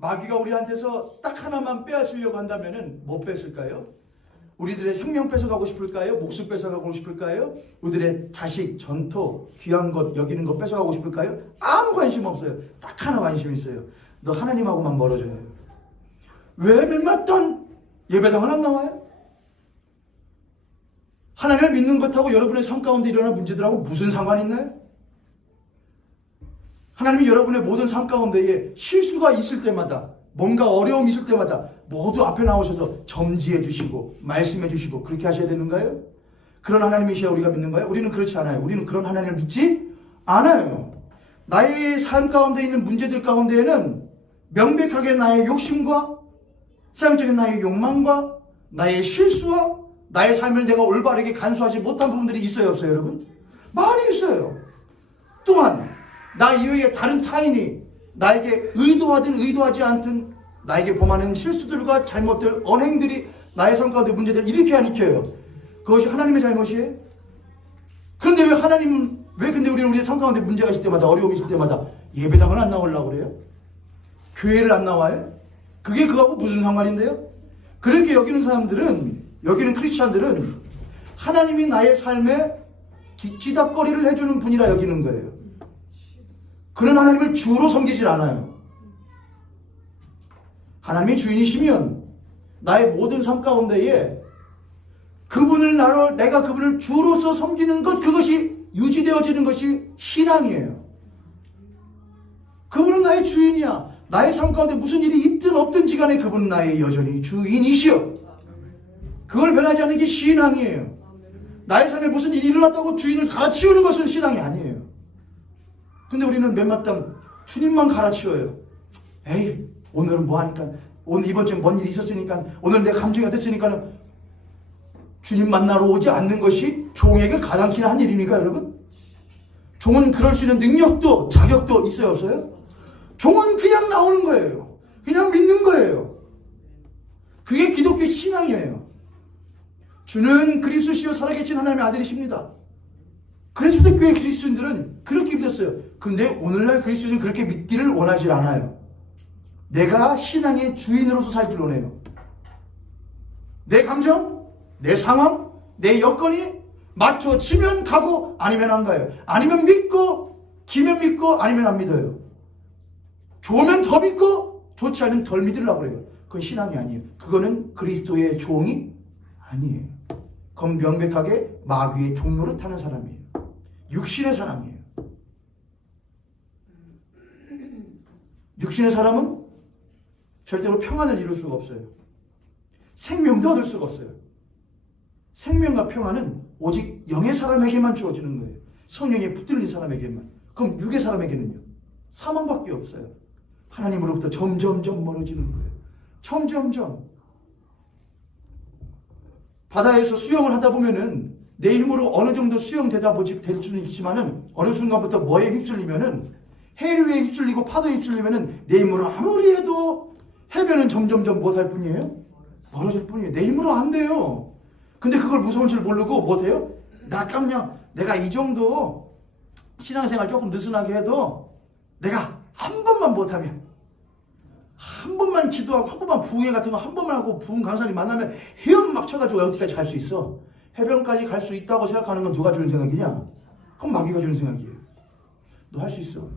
마귀가 우리한테서 딱 하나만 빼앗으려고 한다면은 뭐 뺏을까요? 우리들의 생명 뺏어가고 싶을까요? 목숨 뺏어가고 싶을까요? 우리들의 자식, 전토, 귀한 것, 여기는 것 뺏어가고 싶을까요? 아무 관심 없어요. 딱 하나 관심 있어요. 너 하나님하고만 멀어져요. 왜 맨맛던 예배당은 안 나와요? 하나님을 믿는 것하고 여러분의 삶 가운데 일어나는 문제들하고 무슨 상관이 있나요? 하나님이 여러분의 모든 삶 가운데에 실수가 있을 때마다, 뭔가 어려움이 있을 때마다 모두 앞에 나오셔서 점지해 주시고 말씀해 주시고 그렇게 하셔야 되는가요? 그런 하나님이셔야 우리가 믿는가요? 우리는 그렇지 않아요. 우리는 그런 하나님을 믿지 않아요. 나의 삶 가운데 있는 문제들 가운데에는 명백하게 나의 욕심과 세상적인 나의 욕망과 나의 실수와 나의 삶을 내가 올바르게 간수하지 못한 부분들이 있어요, 없어요, 여러분? 많이 있어요. 또한 나 이외에 다른 타인이 나에게 의도하든 의도하지 않든 나에게 범하는 실수들과 잘못들, 언행들이 나의 삶 가운데 문제들을 일으켜야 안 일으켜요. 그것이 하나님의 잘못이에요? 그런데 왜 근데 우리는 우리의 삶 가운데 문제가 있을 때마다, 어려움이 있을 때마다 예배당을 안 나오려고 그래요? 교회를 안 나와요? 그게 그거하고 무슨 상관인데요? 그렇게 여기는 사람들은, 여기는 크리스찬들은 하나님이 나의 삶에 뒷지답거리를 해주는 분이라 여기는 거예요. 그는 하나님을 주로 섬기질 않아요. 하나님이 주인이시면 나의 모든 삶 가운데에 내가 그분을 주로서 섬기는 것, 그것이 유지되어지는 것이 신앙이에요. 그분은 나의 주인이야. 나의 삶 가운데 무슨 일이 있든 없든지 간에 그분은 나의 여전히 주인이시여. 그걸 변하지 않는 게 신앙이에요. 나의 삶에 무슨 일이 일어났다고 주인을 갈아치우는 것은 신앙이 아니에요. 근데 우리는 맨마땅 주님만 갈아치워요. 에이, 오늘은 뭐 하니까, 오늘 이번 주에 뭔 일이 있었으니까, 오늘 내 감정이 어땠으니까는 주님 만나러 오지 않는 것이 종에게 가장 한 일입니까, 여러분? 종은 그럴 수 있는 능력도 자격도 있어요, 없어요? 종은 그냥 나오는 거예요. 그냥 믿는 거예요. 그게 기독교 신앙이에요. 주는 그리스도시요 살아계신 하나님의 아들이십니다. 그리스도 교회 그리스도인들은 그렇게 믿었어요. 근데 오늘날 그리스도인은 그렇게 믿기를 원하지 않아요. 내가 신앙의 주인으로서 살기를 원해요. 내 감정, 내 상황, 내 여건이 맞춰지면 가고 아니면 안 가요. 아니면 믿고, 기면 믿고, 아니면 안 믿어요. 좋으면 더 믿고, 좋지 않으면 덜 믿으려고 그래요. 그건 신앙이 아니에요. 그거는 그리스도의 종이 아니에요. 그건 명백하게 마귀의 종로를 타는 사람이에요. 육신의 사람이에요. 육신의 사람은 절대로 평안을 이룰 수가 없어요. 생명도 얻을 수가 없어요. 생명과 평안은 오직 영의 사람에게만 주어지는 거예요. 성령에 붙들린 사람에게만. 그럼 육의 사람에게는요? 사망밖에 없어요. 하나님으로부터 점점점 멀어지는 거예요. 점점점. 바다에서 수영을 하다 보면은 내 힘으로 어느 정도 수영되다 될 수는 있지만은 어느 순간부터 뭐에 휩쓸리면은 해류에 휩쓸리고 파도에 휩쓸리면은 내 힘으로 아무리 해도 해변은 점점점 뭐 할 뿐이에요? 멀어질 뿐이에요. 내 힘으로 안 돼요. 근데 그걸 무서운 줄 모르고 뭐 돼요? 내가 이 정도 신앙생활 조금 느슨하게 해도 내가 한 번만 못하면, 한 번만 기도하고 한 번만 부흥회 같은 거 한 번만 하고 부흥 강사님 만나면 헤엄 막 쳐가지고 어디까지 갈 수 있어? 해변까지 갈 수 있다고 생각하는 건 누가 주는 생각이냐? 그럼 마귀가 주는 생각이에요. 너 할 수 있어.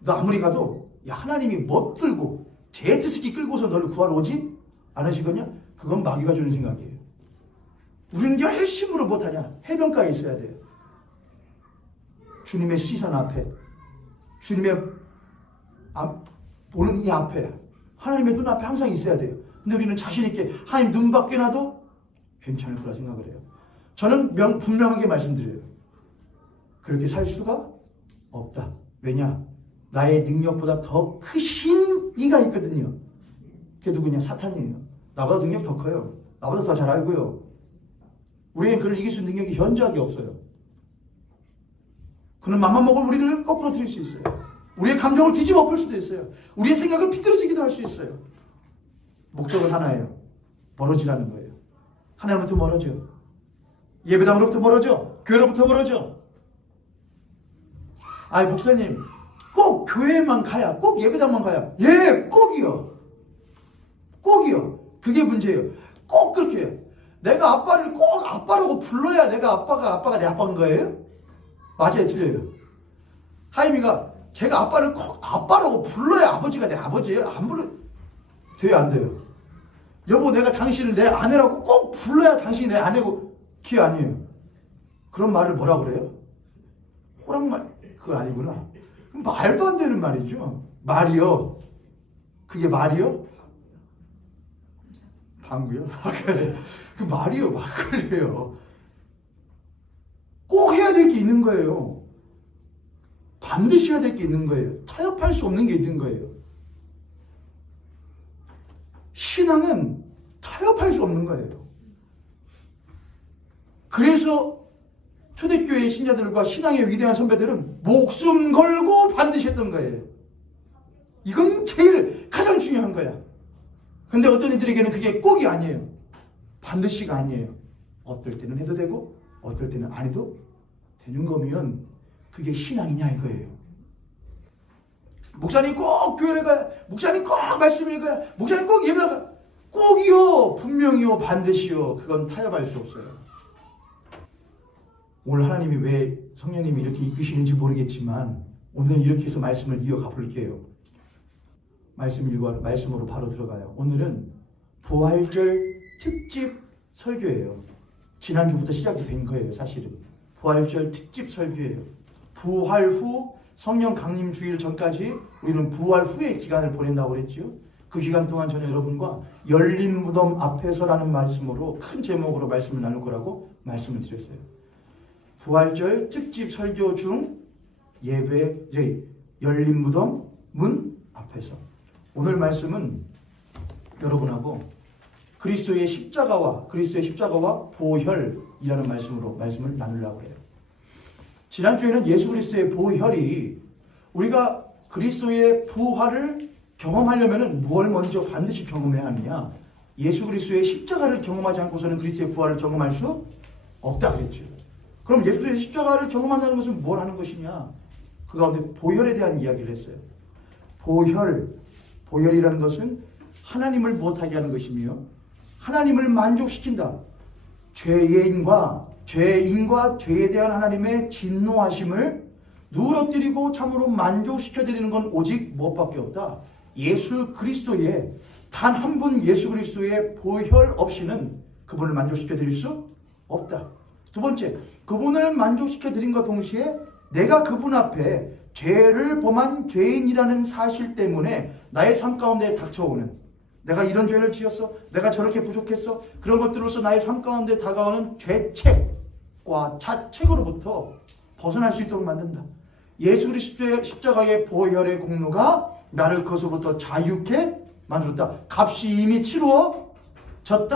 너 아무리 가도 하나님이 못 끌고 제트스키 끌고서 너를 구하러 오지 않으시거냐? 그건 마귀가 주는 생각이에요. 우리는 열심으로 못하냐? 해변가에 있어야 돼요. 주님의 시선 앞에, 주님의 보는 이 앞에, 하나님의 눈 앞에 항상 있어야 돼요. 근데 우리는 자신 있게 하나님 눈 밖에 놔도 괜찮을 거라 생각을 해요. 저는 분명하게 말씀드려요. 그렇게 살 수가 없다. 왜냐? 나의 능력보다 더 크신 이가 있거든요. 그게 누구냐? 사탄이에요. 나보다 능력 더 커요. 나보다 더 잘 알고요. 우리에게 그를 이길 수 있는 능력이 현저하게 없어요. 그는 맘만 먹으면 우리를 거꾸로 들일 수 있어요. 우리의 감정을 뒤집어 엎을 수도 있어요. 우리의 생각을 비틀어지기도 할 수 있어요. 목적은 하나예요. 멀어지라는 거예요. 하나님으로부터 멀어져. 예배당으로부터 멀어져. 교회로부터 멀어져. 목사님 꼭 교회만 가야, 꼭 예배당만 가야. 예, 꼭이요. 꼭이요. 그게 문제예요. 꼭 그렇게 해요. 내가 아빠를 꼭 아빠라고 불러야 내가 아빠가 내 아빠인 거예요? 맞아요, 틀려요. 하임이가 제가 아빠를 꼭 아빠라고 불러야 아버지가 내 아버지예요? 안 불러. 돼요, 안 돼요? 여보, 내가 당신을 내 아내라고 꼭 불러야 당신이 내 아내고, 그게 아니에요. 그런 말을 뭐라 그래요? 호랑말, 그거 아니구나. 말도 안 되는 말이죠. 말이요. 그게 말이요? 방구요? 그래. 그 말이요, 막걸리예요. 꼭 해야 될 게 있는 거예요. 반드시 해야 될 게 있는 거예요. 타협할 수 없는 게 있는 거예요. 신앙은 타협할 수 없는 거예요. 그래서 초대교회의 신자들과 신앙의 위대한 선배들은 목숨 걸고 반드시 했던 거예요. 이건 제일 가장 중요한 거야. 근데 어떤 이들에게는 그게 꼭이 아니에요. 반드시가 아니에요. 어떨 때는 해도 되고 어떨 때는 안 해도 되는 거면 그게 신앙이냐 이거예요. 목사님 꼭 교회를 가야, 목사님 꼭 말씀을 읽어야, 목사님 꼭 예배를 가야. 꼭이요, 분명히요, 반드시요. 그건 타협할 수 없어요. 오늘 하나님이 왜 성령님이 이렇게 이끄시는지 모르겠지만 오늘 이렇게 해서 말씀을 이어가 볼게요. 말씀으로 바로 들어가요. 오늘은 부활절 특집 설교예요. 지난주부터 시작이 된 거예요, 사실은. 부활절 특집 설교예요. 부활 후 성령 강림 주일 전까지 우리는 부활 후의 기간을 보낸다고 그랬지요. 그 기간 동안 저는 여러분과 열린 무덤 앞에서라는 말씀으로 큰 제목으로 말씀을 나눌 거라고 말씀을 드렸어요. 부활절 특집 설교 중 예배, 열린 무덤 문 앞에서. 오늘 말씀은 여러분하고 그리스도의 십자가와 보혈이라는 말씀을 나누려고 해요. 지난주에는 예수 그리스도의 보혈이 우리가 그리스도의 부활을 경험하려면 뭘 먼저 반드시 경험해야 하느냐? 예수 그리스도의 십자가를 경험하지 않고서는 그리스도의 부활을 경험할 수 없다 그랬죠. 그럼 예수 그리스도의 십자가를 경험한다는 것은 뭘 하는 것이냐? 그 가운데 보혈에 대한 이야기를 했어요. 보혈이라는 것은 하나님을 못하게 하는 것이며 하나님을 만족시킨다. 죄인과 죄에 대한 하나님의 진노하심을 누그러뜨리고 참으로 만족시켜드리는 건 오직 무엇밖에 없다. 예수 그리스도의 단 한 분 예수 그리스도의 보혈 없이는 그분을 만족시켜드릴 수 없다. 두 번째, 그분을 만족시켜드림과 동시에 내가 그분 앞에 죄를 범한 죄인이라는 사실 때문에 나의 삶 가운데 닥쳐오는, 내가 이런 죄를 지었어, 내가 저렇게 부족했어, 그런 것들로서 나의 삶 가운데 다가오는 죄책과 자책으로부터 벗어날 수 있도록 만든다. 예수 그리스도의 십자가의 보혈의 공로가 나를 그것으로부터 자유케 만들었다. 값이 이미 치루어졌다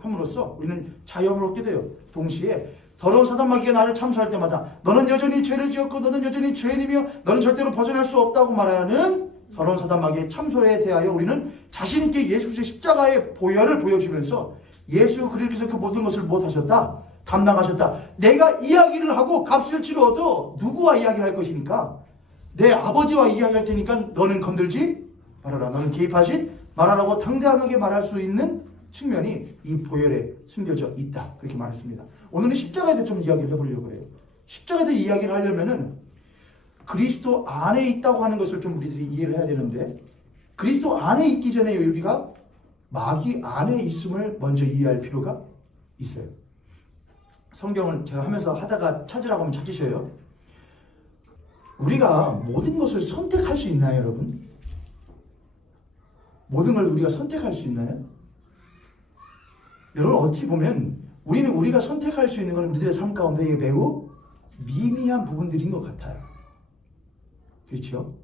함으로써 우리는 자유함을 얻게 돼요. 동시에 더러운 사단마귀가 나를 참소할 때마다 너는 여전히 죄를 지었고 너는 여전히 죄인이며 너는 절대로 벗어날 수 없다고 말하는 더러운 사단마귀의 참소에 대하여 우리는 자신있게 예수 그리스도의 십자가의 보혈을 보여주면서 예수 그리스도께서 그 모든 것을 못하셨다, 감당하셨다. 내가 이야기를 하고 값을 치루어도 누구와 이야기를 할 것이니까 내 아버지와 이야기할 테니까 너는 건들지 말아라, 너는 개입하지 말아라고 당당하게 말할 수 있는 측면이 이 보혈에 숨겨져 있다. 그렇게 말했습니다. 오늘은 십자가에 대해 좀 이야기를 해보려고 해요. 십자가에 대해 이야기를 하려면은 그리스도 안에 있다고 하는 것을 좀 우리들이 이해를 해야 되는데, 그리스도 안에 있기 전에 우리가 마귀 안에 있음을 먼저 이해할 필요가 있어요. 성경을 제가 하다가 찾으라고 하면 찾으셔요. 우리가 모든 것을 선택할 수 있나요, 여러분? 모든 걸 우리가 선택할 수 있나요? 여러분, 어찌 보면 우리가 선택할 수 있는 것은 우리들의 삶 가운데 매우 미미한 부분들인 것 같아요. 그렇죠?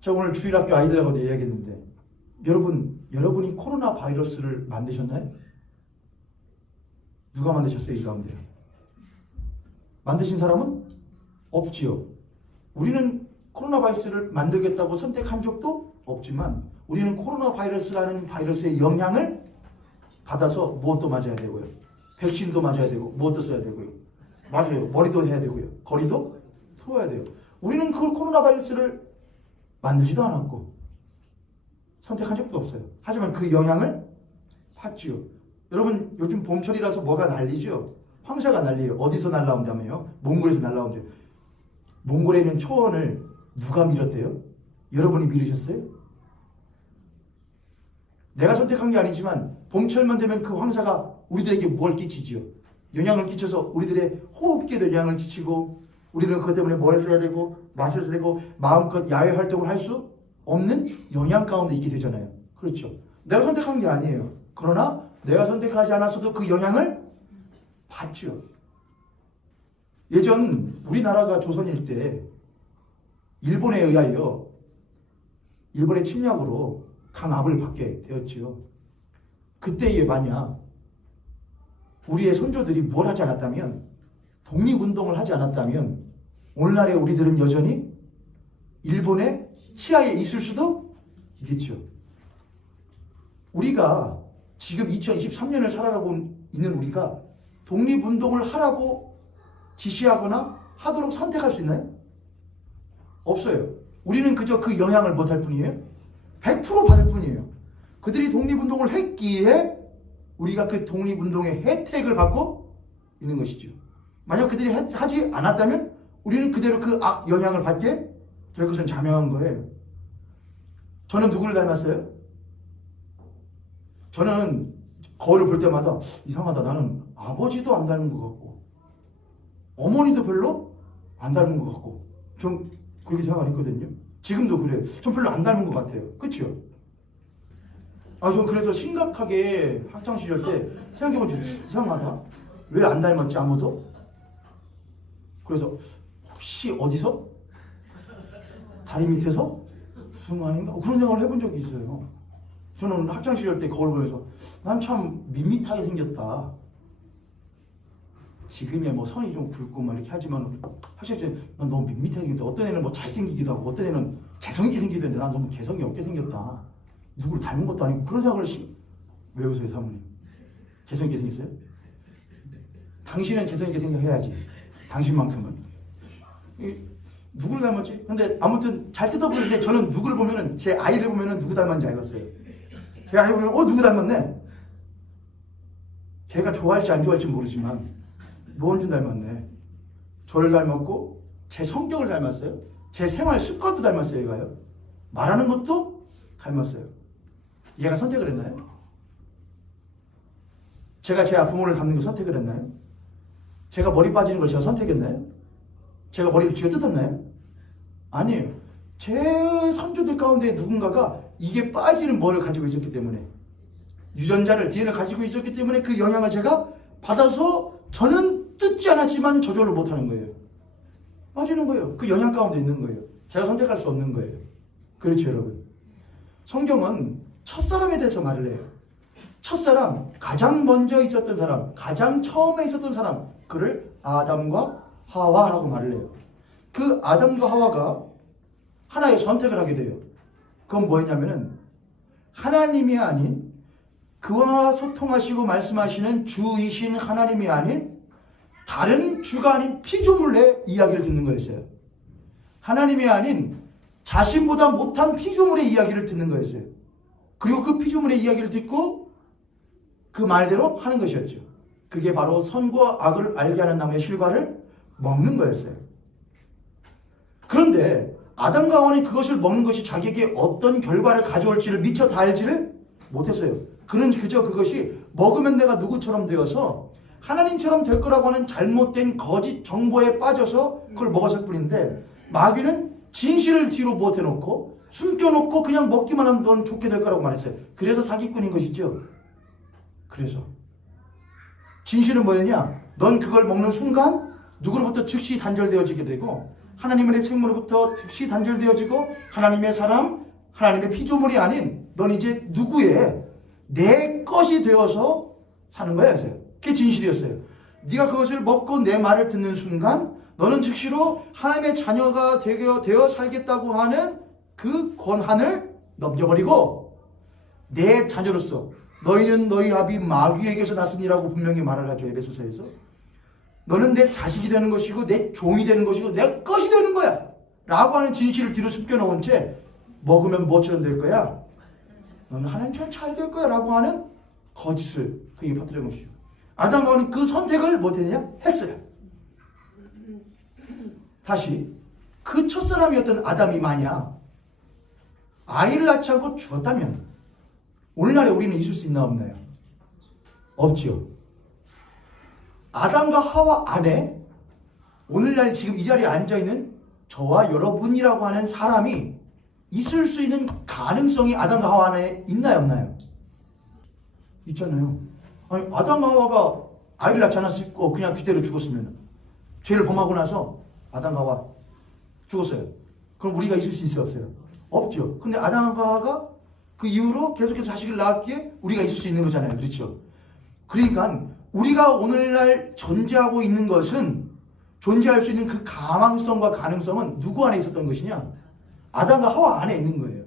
제가 오늘 주일학교 아이들하고 이야기했는데, 여러분이 코로나 바이러스를 만드셨나요? 누가 만드셨어요, 이 가운데? 만드신 사람은 없지요. 우리는 코로나 바이러스를 만들겠다고 선택한 적도 없지만, 우리는 코로나 바이러스라는 바이러스의 영향을 받아서 무엇도 맞아야 되고요. 백신도 맞아야 되고, 무엇도 써야 되고요. 맞아요. 머리도 해야 되고요. 거리도 투어야 돼요. 우리는 그걸 코로나 바이러스를 만들지도 않았고 선택한 적도 없어요. 하지만 그 영향을 받지요. 여러분 요즘 봄철이라서 뭐가 난리죠? 황사가 난리예요. 어디서 날라온다며요? 몽골에서 날라온대요. 몽골에 있는 초원을 누가 밀었대요? 여러분이 밀으셨어요? 내가 선택한 게 아니지만 봄철만 되면 그 황사가 우리들에게 뭘 끼치지요? 영향을 끼쳐서 우리들의 호흡기에도 영향을 끼치고 우리는 그것 때문에 뭘 써야 되고 마셔야 되고 마음껏 야외 활동을 할 수 없는 영향 가운데 있게 되잖아요. 그렇죠. 내가 선택한 게 아니에요. 그러나 내가 선택하지 않았어도 그 영향을 받죠. 예전 우리나라가 조선일 때 일본에 의하여 일본의 침략으로 강압을 받게 되었지요. 그때에 만약 우리의 선조들이 뭘 하지 않았다면, 독립운동을 하지 않았다면 오늘날의 우리들은 여전히 일본의 치하에 있을 수도 있겠죠. 우리가 지금 2023년을 살아가고 있는 우리가 독립운동을 하라고 지시하거나 하도록 선택할 수 있나요? 없어요. 우리는 그저 그 영향을 못할 뿐이에요. 100% 받을 뿐이에요. 그들이 독립운동을 했기에 우리가 그 독립운동의 혜택을 받고 있는 것이죠. 만약 그들이 하지 않았다면 우리는 그대로 그 악 영향을 받게 될 것은 자명한 거예요. 저는 누구를 닮았어요? 저는 거울을 볼 때마다 이상하다. 나는 아버지도 안 닮은 것 같고 어머니도 별로 안 닮은 것 같고 좀 그렇게 생각을 했거든요. 지금도 그래요. 좀 별로 안 닮은 것 같아요. 그렇죠? 전 그래서 심각하게 학창시절 때 생각해보면 이상하다. 왜 안 닮았지 아무도? 그래서 혹시 어디서? 다리 밑에서? 수많은가? 그런 생각을 해본 적이 있어요. 저는 학창시절 때 거울 보면서 난 참 밋밋하게 생겼다. 지금의 뭐 선이 좀 굵고 막 이렇게 하지만 사실 난 너무 밋밋하게 생겼다. 어떤 애는 뭐 잘생기기도 하고 어떤 애는 개성있게 생기던데 난 너무 개성이 없게 생겼다. 누구를 닮은 것도 아니고 그런 생각을 왜 웃어요 사모님? 개성있게 생겼어요? 당신은 개성있게 생각해야지. 당신만큼은. 누구를 닮았지? 근데 아무튼 잘 뜯어보는데 저는 누구를 보면은 제 아이를 보면은 누구 닮았는지 알겠어요. 제 아이 보면 누구 닮았네? 걔가 좋아할지 안 좋아할지 모르지만 노원준 닮았네. 저를 닮았고 제 성격을 닮았어요. 제 생활 습관도 닮았어요. 얘가요. 말하는 것도 닮았어요. 얘가 선택을 했나요? 제가 제 부모를 닮는 걸 선택을 했나요? 제가 머리 빠지는 걸 제가 선택했나요? 제가 머리를 쥐어뜯었나요? 아니에요. 제 선조들 가운데 누군가가 이게 빠지는 머리를 가지고 있었기 때문에 유전자를 DNA를 가지고 있었기 때문에 그 영향을 제가 받아서 저는 뜯지 않았지만 저절로 못하는 거예요. 빠지는 거예요. 그 영향 가운데 있는 거예요. 제가 선택할 수 없는 거예요. 그렇죠 여러분. 성경은 첫사람에 대해서 말을 해요. 첫사람, 가장 먼저 있었던 사람, 가장 처음에 있었던 사람, 그를 아담과 하와라고 말을 해요. 그 아담과 하와가 하나의 선택을 하게 돼요. 그건 뭐였냐면은 하나님이 아닌, 그와 소통하시고 말씀하시는 주이신 하나님이 아닌 다른 주가 아닌 피조물의 이야기를 듣는 거였어요. 하나님이 아닌 자신보다 못한 피조물의 이야기를 듣는 거였어요. 그리고 그 피조물의 이야기를 듣고 그 말대로 하는 것이었죠. 그게 바로 선과 악을 알게 하는 나무의 실과를 먹는 거였어요. 그런데 아담과 하와는 그것을 먹는 것이 자기에게 어떤 결과를 가져올지를 미처 다 알지를 못했어요. 그는 그저 그것이 먹으면 내가 누구처럼 되어서 하나님처럼 될 거라고 하는 잘못된 거짓 정보에 빠져서 그걸 먹었을 뿐인데, 마귀는 진실을 뒤로 못해놓고 숨겨놓고 그냥 먹기만 하면 넌 좋게 될 거라고 말했어요. 그래서 사기꾼인 것이죠. 그래서 진실은 뭐였냐? 넌 그걸 먹는 순간 누구로부터 즉시 단절되어지게 되고 하나님의 생물로부터 즉시 단절되어지고 하나님의 사람, 하나님의 피조물이 아닌 넌 이제 누구의 내 것이 되어서 사는 거야. 그게 진실이었어요. 네가 그것을 먹고 내 말을 듣는 순간 너는 즉시로 하나님의 자녀가 되어 살겠다고 하는 그 권한을 넘겨버리고 내 자녀로서 너희는 너희 아비 마귀에게서 났으니라고 분명히 말을 하죠. 에베소서에서. 너는 내 자식이 되는 것이고 내 종이 되는 것이고 내 것이 되는 거야. 라고 하는 진실을 뒤로 숨겨놓은 채 먹으면 뭐처럼 될 거야? 너는 하나님처럼 잘 될 거야 라고 하는 거짓을 그에게 퍼뜨린 것이죠. 아담과 하와는 그 선택을 못했느냐? 했어요. 다시 그 첫사람이었던 아담이 만약 아이를 낳지 않고 죽었다면 오늘날에 우리는 있을 수 있나 없나요? 없죠. 아담과 하와 안에 오늘날 지금 이 자리에 앉아있는 저와 여러분이라고 하는 사람이 있을 수 있는 가능성이 아담과 하와 안에 있나요 없나요? 있잖아요. 아니, 아담과 하와가 아이를 낳지 않았고 그냥 그대로 죽었으면 죄를 범하고 나서 아담과 하와 죽었어요. 그럼 우리가 있을 수 있어요 없어요? 없죠. 근데 아담과 하와가 그 이후로 계속해서 자식을 낳았기에 우리가 있을 수 있는 거잖아요. 그렇죠? 그러니까 우리가 오늘날 존재하고 있는 것은 존재할 수 있는 그 가망성과 가능성은 누구 안에 있었던 것이냐? 아담과 하와 안에 있는 거예요.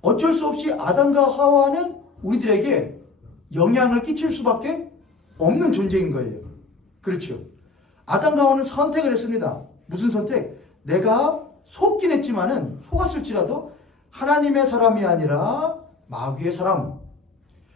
어쩔 수 없이 아담과 하와는 우리들에게 영향을 끼칠 수밖에 없는 존재인 거예요. 그렇죠? 아담과 하와는 선택을 했습니다. 무슨 선택? 내가 속긴 했지만은 속았을지라도 하나님의 사람이 아니라 마귀의 사람,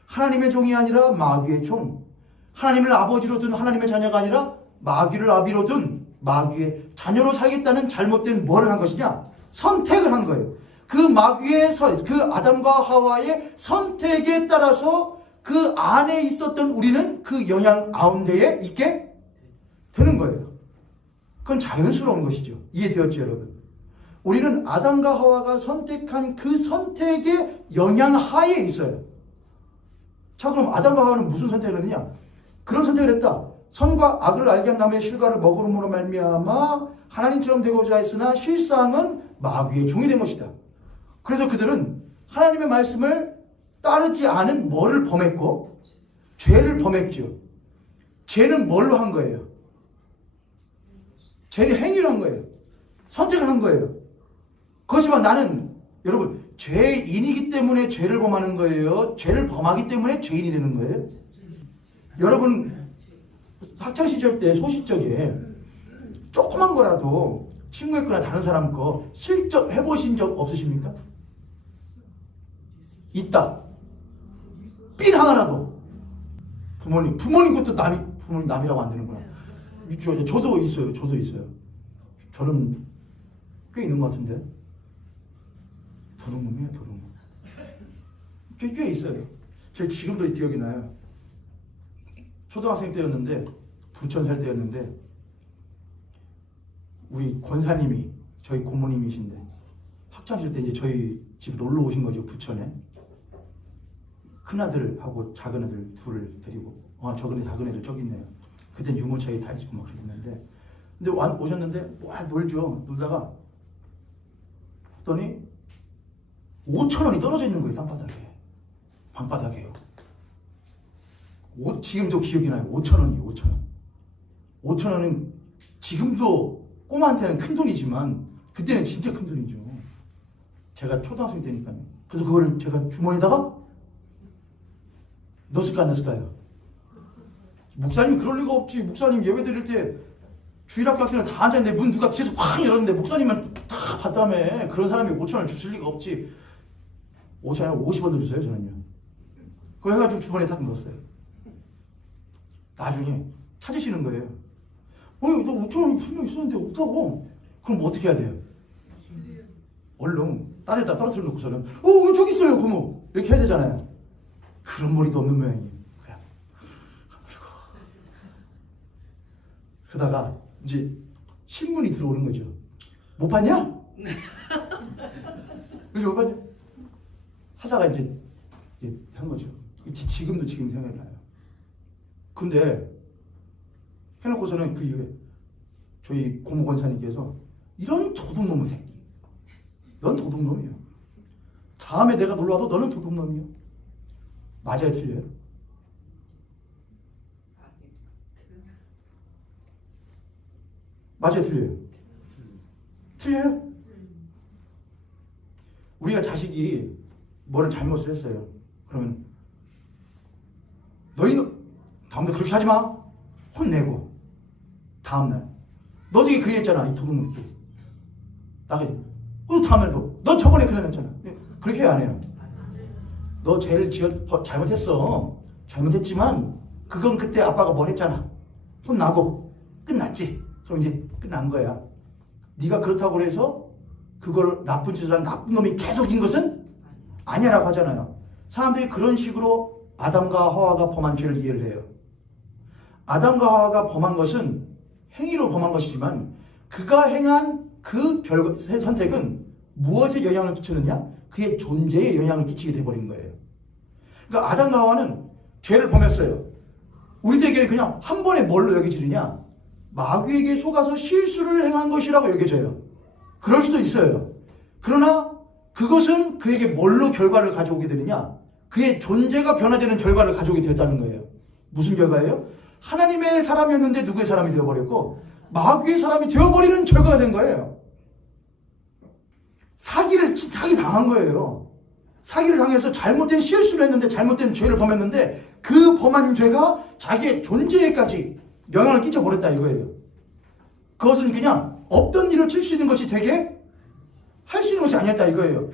하나님의 종이 아니라 마귀의 종, 하나님을 아버지로 둔 하나님의 자녀가 아니라 마귀를 아비로 둔 마귀의 자녀로 살겠다는 잘못된 뭐를 한 것이냐? 선택을 한 거예요. 그 마귀의 그 아담과 하와의 선택에 따라서 그 안에 있었던 우리는 그 영향 가운데에 있게 되는 거예요. 그건 자연스러운 것이죠. 이해되었죠, 여러분? 우리는 아담과 하와가 선택한 그 선택의 영향 하에 있어요. 자, 그럼 아담과 하와는 무슨 선택을 했느냐? 그런 선택을 했다. 선과 악을 알게 한 나무의 실과를 먹음으로 말미암아 하나님처럼 되고자 했으나 실상은 마귀의 종이 된 것이다. 그래서 그들은 하나님의 말씀을 따르지 않은 뭐를 범했고? 죄를 범했죠. 죄는 뭘로 한 거예요? 죄는 행위로 한 거예요. 선택을 한 거예요. 그렇지만 나는 여러분 죄인이기 때문에 죄를 범하는 거예요? 죄를 범하기 때문에 죄인이 되는 거예요? 여러분 학창시절 때 소시적에 조그만 거라도 친구의 거나 다른 사람 거 실적 해보신 적 없으십니까? 있다. 삘 하나라도 부모님 것도 부모님 남이라고 안 되는구나. 저도 있어요. 저는 꽤 있는 것 같은데. 도둑놈이에요, 도둑놈. 꽤 있어요. 제가 지금도 기억이 나요. 초등학생 때였는데, 부천 살 때였는데, 우리 권사님이, 저희 고모님이신데, 학창시절 때 이제 저희 집 놀러 오신 거죠, 부천에. 큰아들하고 작은아들 둘을 데리고, 작은 애들 저기 있네요. 그땐 유모차에 타 있고 막 그랬는데, 근데 오셨는데, 놀죠. 놀다가, 봤더니, 5,000원이 떨어져 있는 거예요, 땅바닥에. 방바닥에요. 지금 저 기억이 나요. 5,000원이에요, 5,000원. 5,000원은 지금도 꼬마한테는 큰 돈이지만, 그때는 진짜 큰 돈이죠. 제가 초등학생 때니까요. 그래서 그걸 제가 주머니에다가 넣었을까, 안 넣었을까요? 목사님 그럴 리가 없지. 목사님 예배 드릴 때 주일학교 학생들 다 앉아있는데 문 누가 뒤에서 확 열었는데 목사님만 다 봤다며. 그런 사람이 5,000원 주실 리가 없지. 5,000원 50원도 주세요, 저는요. 그거 해가지고 주머니에 딱 넣었어요. 나중에 찾으시는 거예요. 너 5,000원이 분명 있었는데 없다고. 그럼 뭐 어떻게 해야 돼요? 얼른 딸에다 떨어뜨려 놓고서는 저기 있어요, 고모. 이렇게 해야 되잖아요. 그런 머리도 없는 모양이에요. 그냥 그러다가 이제 신문이 들어오는 거죠. 못 봤냐? 그래서 못 봤냐? 하다가 이제 한 거죠. 지금도 생각이 나요. 근데 해놓고서는 그 이후에 저희 고모 권사님께서 이런 도둑놈의 새끼, 넌 도둑놈이야. 다음에 내가 놀러와도 너는 도둑놈이야. 맞아요, 틀려요? 맞아요, 틀려요? 틀려요? 우리가 자식이 뭐를 잘못을 했어요. 그러면 너희는 다음부터 그렇게 하지 마. 혼내고 다음날 너 저기 그랬잖아, 이 도둑놈끼리. 나가지. 또 다음에도 너 저번에 그랬잖아. 그렇게 안 해요. 너 죄를 잘못했어. 잘못했지만 그건 그때 아빠가 뭘 했잖아. 혼나고 끝났지. 그럼 이제 끝난 거야. 네가 그렇다고 해서 그걸 나쁜 짓을 한 나쁜 놈이 계속인 것은 아니라고 하잖아요. 사람들이 그런 식으로 아담과 하와가 범한 죄를 이해를 해요. 아담과 하와가 범한 것은 행위로 범한 것이지만 그가 행한 그 선택은 무엇에 영향을 끼치느냐? 그의 존재에 영향을 끼치게 돼버린 거예요. 그러니까 아담과 하와는 죄를 범했어요. 우리들에게 그냥 한 번에 뭘로 여겨지느냐? 마귀에게 속아서 실수를 행한 것이라고 여겨져요. 그럴 수도 있어요. 그러나 그것은 그에게 뭘로 결과를 가져오게 되느냐? 그의 존재가 변화되는 결과를 가져오게 되었다는 거예요. 무슨 결과예요? 하나님의 사람이었는데 누구의 사람이 되어버렸고 마귀의 사람이 되어버리는 결과가 된 거예요. 사기를 자기 당한 거예요. 사기를 당해서 잘못된 실수를 했는데 잘못된 죄를 범했는데 그 범한 죄가 자기의 존재에까지 영향을 끼쳐버렸다 이거예요. 그것은 그냥 없던 일을 칠 수 있는 것이 되게 할 수 있는 것이 아니었다 이거예요.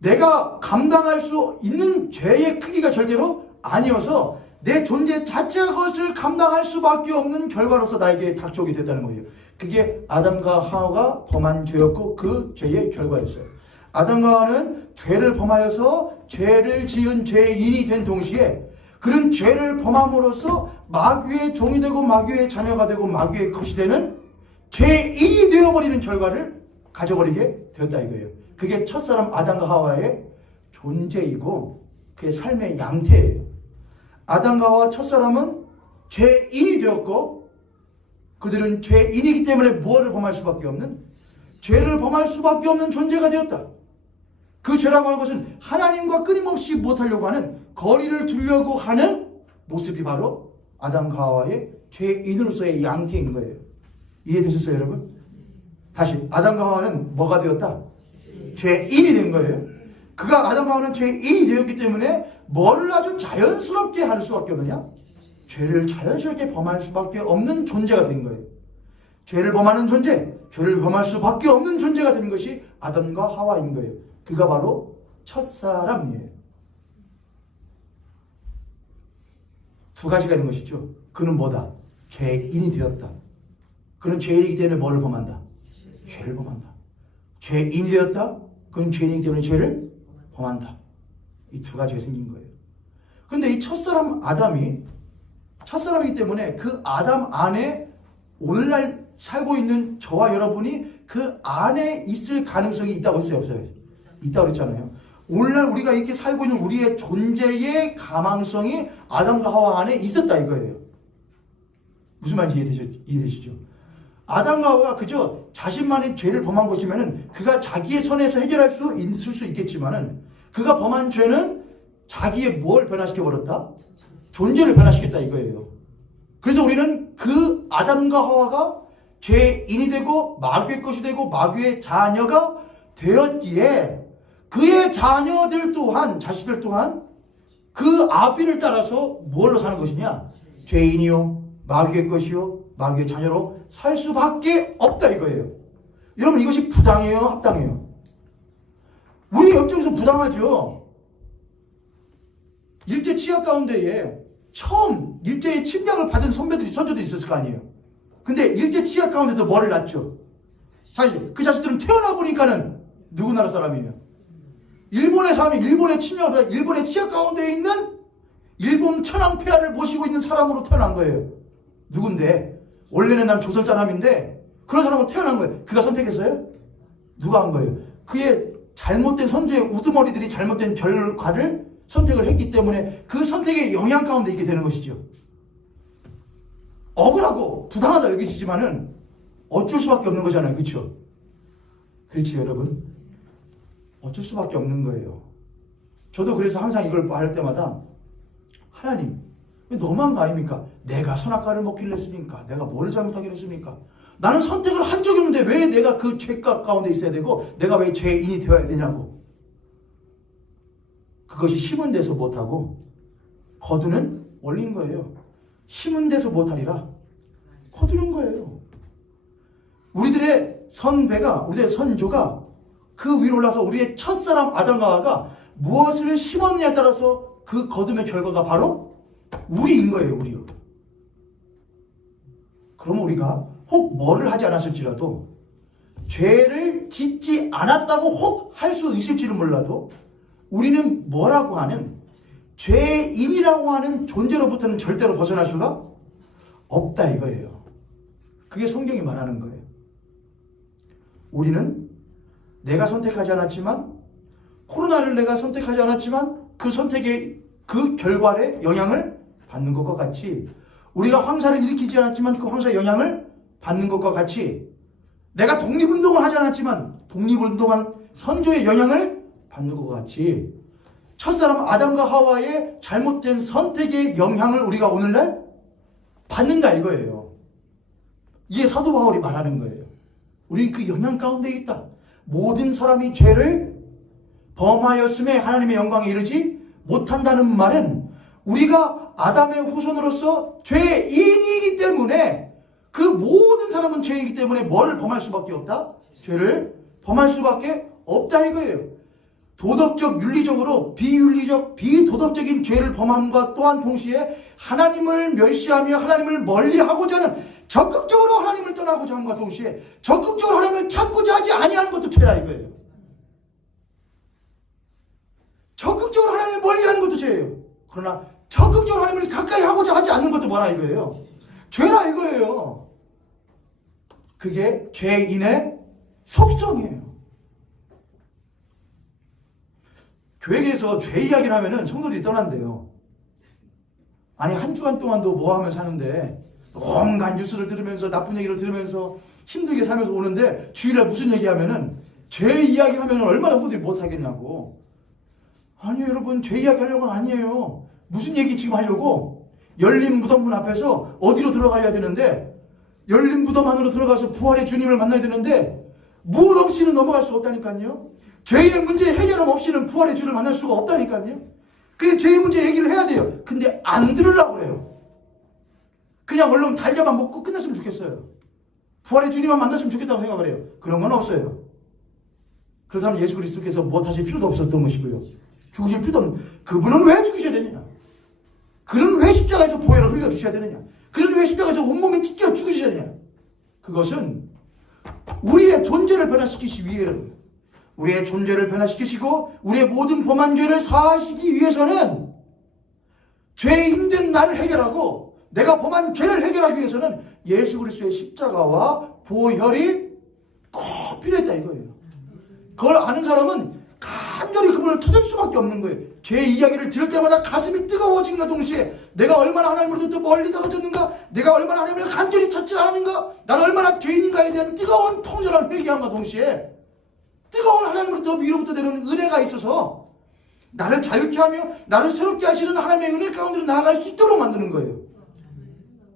내가 감당할 수 있는 죄의 크기가 절대로 아니어서 내 존재 자체가 그것을 감당할 수밖에 없는 결과로서 나에게 닥쳐오게 됐다는 거예요. 그게 아담과 하와가 범한 죄였고 그 죄의 결과였어요. 아담과 하와는 죄를 범하여서 죄를 지은 죄인이 된 동시에 그런 죄를 범함으로써 마귀의 종이 되고 마귀의 자녀가 되고 마귀의 것이 되는 죄인이 되어버리는 결과를 가져버리게 되었다 이거예요. 그게 첫사람 아담과 하와의 존재이고 그의 삶의 양태예요. 아담과 하와 첫사람은 죄인이 되었고 그들은 죄인이기 때문에 무엇을 범할 수밖에 없는 죄를 범할 수밖에 없는 존재가 되었다. 그 죄라고 하는 것은 하나님과 끊임없이 못하려고 하는 거리를 두려고 하는 모습이 바로 아담과 하와의 죄인으로서의 양태인 거예요. 이해되셨어요 여러분? 다시 아담과 하와는 뭐가 되었다? 죄인이 된 거예요. 그가 아담과 하와는 죄인이 되었기 때문에 뭐를 아주 자연스럽게 할 수밖에 없느냐? 죄를 자연스럽게 범할 수밖에 없는 존재가 된 거예요. 죄를 범하는 존재, 죄를 범할 수밖에 없는 존재가 된 것이 아담과 하와인 거예요. 그가 바로 첫사람이에요. 두 가지가 있는 것이죠. 그는 뭐다? 죄인이 되었다. 그는 죄인이기 때문에 뭐를 범한다? 죄를 범한다. 죄인이 되었다. 그는 죄인이기 때문에 죄를 범한다. 이 두 가지가 생긴 거예요. 그런데 이 첫사람 아담이 첫사람이기 때문에 그 아담 안에 오늘날 살고 있는 저와 여러분이 그 안에 있을 가능성이 있다고 했어요? 없어요? 있다고 그랬잖아요. 오늘날 우리가 이렇게 살고 있는 우리의 존재의 가망성이 아담과 하와 안에 있었다 이거예요. 무슨 말인지 이해되시죠? 아담과 하와가 그저 자신만의 죄를 범한 것이면은 그가 자기의 선에서 해결할 수 있을 수 있겠지만은 그가 범한 죄는 자기의 뭘 변화시켜 버렸다? 존재를 변화시켰다 이거예요. 그래서 우리는 그 아담과 하와가 죄인이 되고 마귀의 것이 되고 마귀의 자녀가 되었기에 그의 자녀들 또한 자식들 또한 그 아비를 따라서 뭘로 사는 것이냐? 죄인이요 마귀의 것이요 마귀의 자녀로 살 수밖에 없다 이거예요. 여러분 이것이 부당해요? 합당해요? 우리 역정에서 부당하죠. 일제 치하 가운데에 처음 일제의 침략을 받은 선조들이 있었을 거 아니에요. 근데 일제 치하 가운데도 뭐를 낳죠? 그 자식들은 태어나 보니까는 누구 나라 사람이에요? 일본의 사람이 일본의 침략을 일본의 치하 가운데 있는 일본 천황 폐하를 모시고 있는 사람으로 태어난 거예요. 누군데? 원래는 난 조선 사람인데 그런 사람으로 태어난 거예요. 그가 선택했어요? 누가 한 거예요? 그의 잘못된 선조의 우두머리들이 잘못된 결과를 선택을 했기 때문에 그 선택의 영향 가운데 있게 되는 것이죠. 억울하고 부당하다 여기시지만은 어쩔 수밖에 없는 거잖아요. 그렇죠? 그렇지 여러분? 어쩔 수밖에 없는 거예요. 저도 그래서 항상 이걸 말할 때마다 하나님 왜 너무한 거 아닙니까? 내가 선악과를 먹기를 했습니까? 내가 뭘 잘못하기를 했습니까? 나는 선택을 한 적이 없는데 왜 내가 그 죄가 가운데 있어야 되고 내가 왜 죄인이 되어야 되냐고. 그것이 심은 데서 못하고 거두는 원리인 거예요. 심은 데서 못하리라 거두는 거예요. 우리들의 선배가, 우리의 선조가 그 위로 올라서 우리의 첫사람 아담과 하와가 무엇을 심었느냐에 따라서 그 거둠의 결과가 바로 우리인 거예요. 우리요. 그럼 우리가 혹 뭐를 하지 않았을지라도, 죄를 짓지 않았다고 혹 할 수 있을지는 몰라도, 우리는 뭐라고 하는, 죄인이라고 하는 존재로부터는 절대로 벗어날 수가 없다 이거예요. 그게 성경이 말하는 거예요. 우리는 내가 선택하지 않았지만, 코로나를 내가 선택하지 않았지만 그 선택의 그 결과에 영향을 받는 것과 같이, 우리가 황사를 일으키지 않았지만 그 황사의 영향을 받는 것과 같이, 내가 독립운동을 하지 않았지만 독립운동한 선조의 영향을 받는 것과 같이, 첫사람 아담과 하와의 잘못된 선택의 영향을 우리가 오늘날 받는다 이거예요. 이게 사도 바울이 말하는 거예요. 우리는 그 영향 가운데 있다. 모든 사람이 죄를 범하였음에 하나님의 영광에 이르지 못한다는 말은, 우리가 아담의 후손으로서 죄인이기 때문에, 그 모든 사람은 죄인이기 때문에 뭘 범할 수밖에 없다? 죄를 범할 수밖에 없다 이거예요. 도덕적, 윤리적으로 비윤리적, 비도덕적인 죄를 범함과 또한 동시에 하나님을 멸시하며 하나님을 멀리하고자 하는, 적극적으로 하나님을 떠나고자 함과 동시에 적극적으로 하나님을 찾고자 하지 아니하는 것도 죄라 이거예요. 적극적으로 하나님을 멀리하는 것도 죄예요. 그러나 적극적으로 하나님을 가까이 하고자 하지 않는 것도 뭐라 이거예요? 죄라 이거예요. 그게 죄인의 속성이에요. 교회에서 죄 이야기를 하면은 성도들이 떠난대요. 아니, 한 주간 동안도 뭐 하면 사는데, 온갖 뉴스를 들으면서 나쁜 얘기를 들으면서 힘들게 살면서 오는데, 주일날 무슨 얘기하면은 죄 이야기 하면은 얼마나 후들이 못 하겠냐고. 아니요 여러분, 죄 이야기 하려고 아니에요. 무슨 얘기 지금 하려고? 열린 무덤문 앞에서 어디로 들어가야 되는데, 열린 무덤 안으로 들어가서 부활의 주님을 만나야 되는데, 무엇 없이는 넘어갈 수 없다니까요. 죄의 문제 해결함 없이는 부활의 주를 만날 수가 없다니까요. 그게 죄의 문제 얘기를 해야 돼요. 근데 안 들으려고 그래요. 그냥 얼른 달걀만 먹고 끝났으면 좋겠어요. 부활의 주님만 만났으면 좋겠다고 생각을 해요. 그런 건 없어요. 그렇다면 예수 그리스도께서 뭐 하실 필요도 없었던 것이고요. 죽으실 필요도 없는, 그분은 왜 죽으셔야 되느냐? 그는 왜 십자가에서 보혈을 흘려주셔야 되느냐? 그는 왜 십자가에서 온몸에 찢겨 죽으셔야 되느냐? 그것은 우리의 존재를 변화시키기 위해서는, 우리의 존재를 변화시키시고 우리의 모든 범한 죄를 사하시기 위해서는, 죄인된 나를 해결하고 내가 범한 죄를 해결하기 위해서는 예수 그리스도의 십자가와 보혈이 꼭 필요했다 이거예요. 그걸 아는 사람은 간절히 그분을 찾을 수밖에 없는 거예요. 죄 이야기를 들을 때마다 가슴이 뜨거워진과 동시에, 내가 얼마나 하나님으로부터 멀리 떨어졌는가, 내가 얼마나 하나님을 간절히 찾지 않은가, 나는 얼마나 죄인인가에 대한 뜨거운 통절한 회개함과 동시에 뜨거운 하나님으로부터 위로부터 내려오는 은혜가 있어서 나를 자유케 하며 나를 새롭게 하시는 하나님의 은혜 가운데로 나아갈 수 있도록 만드는 거예요.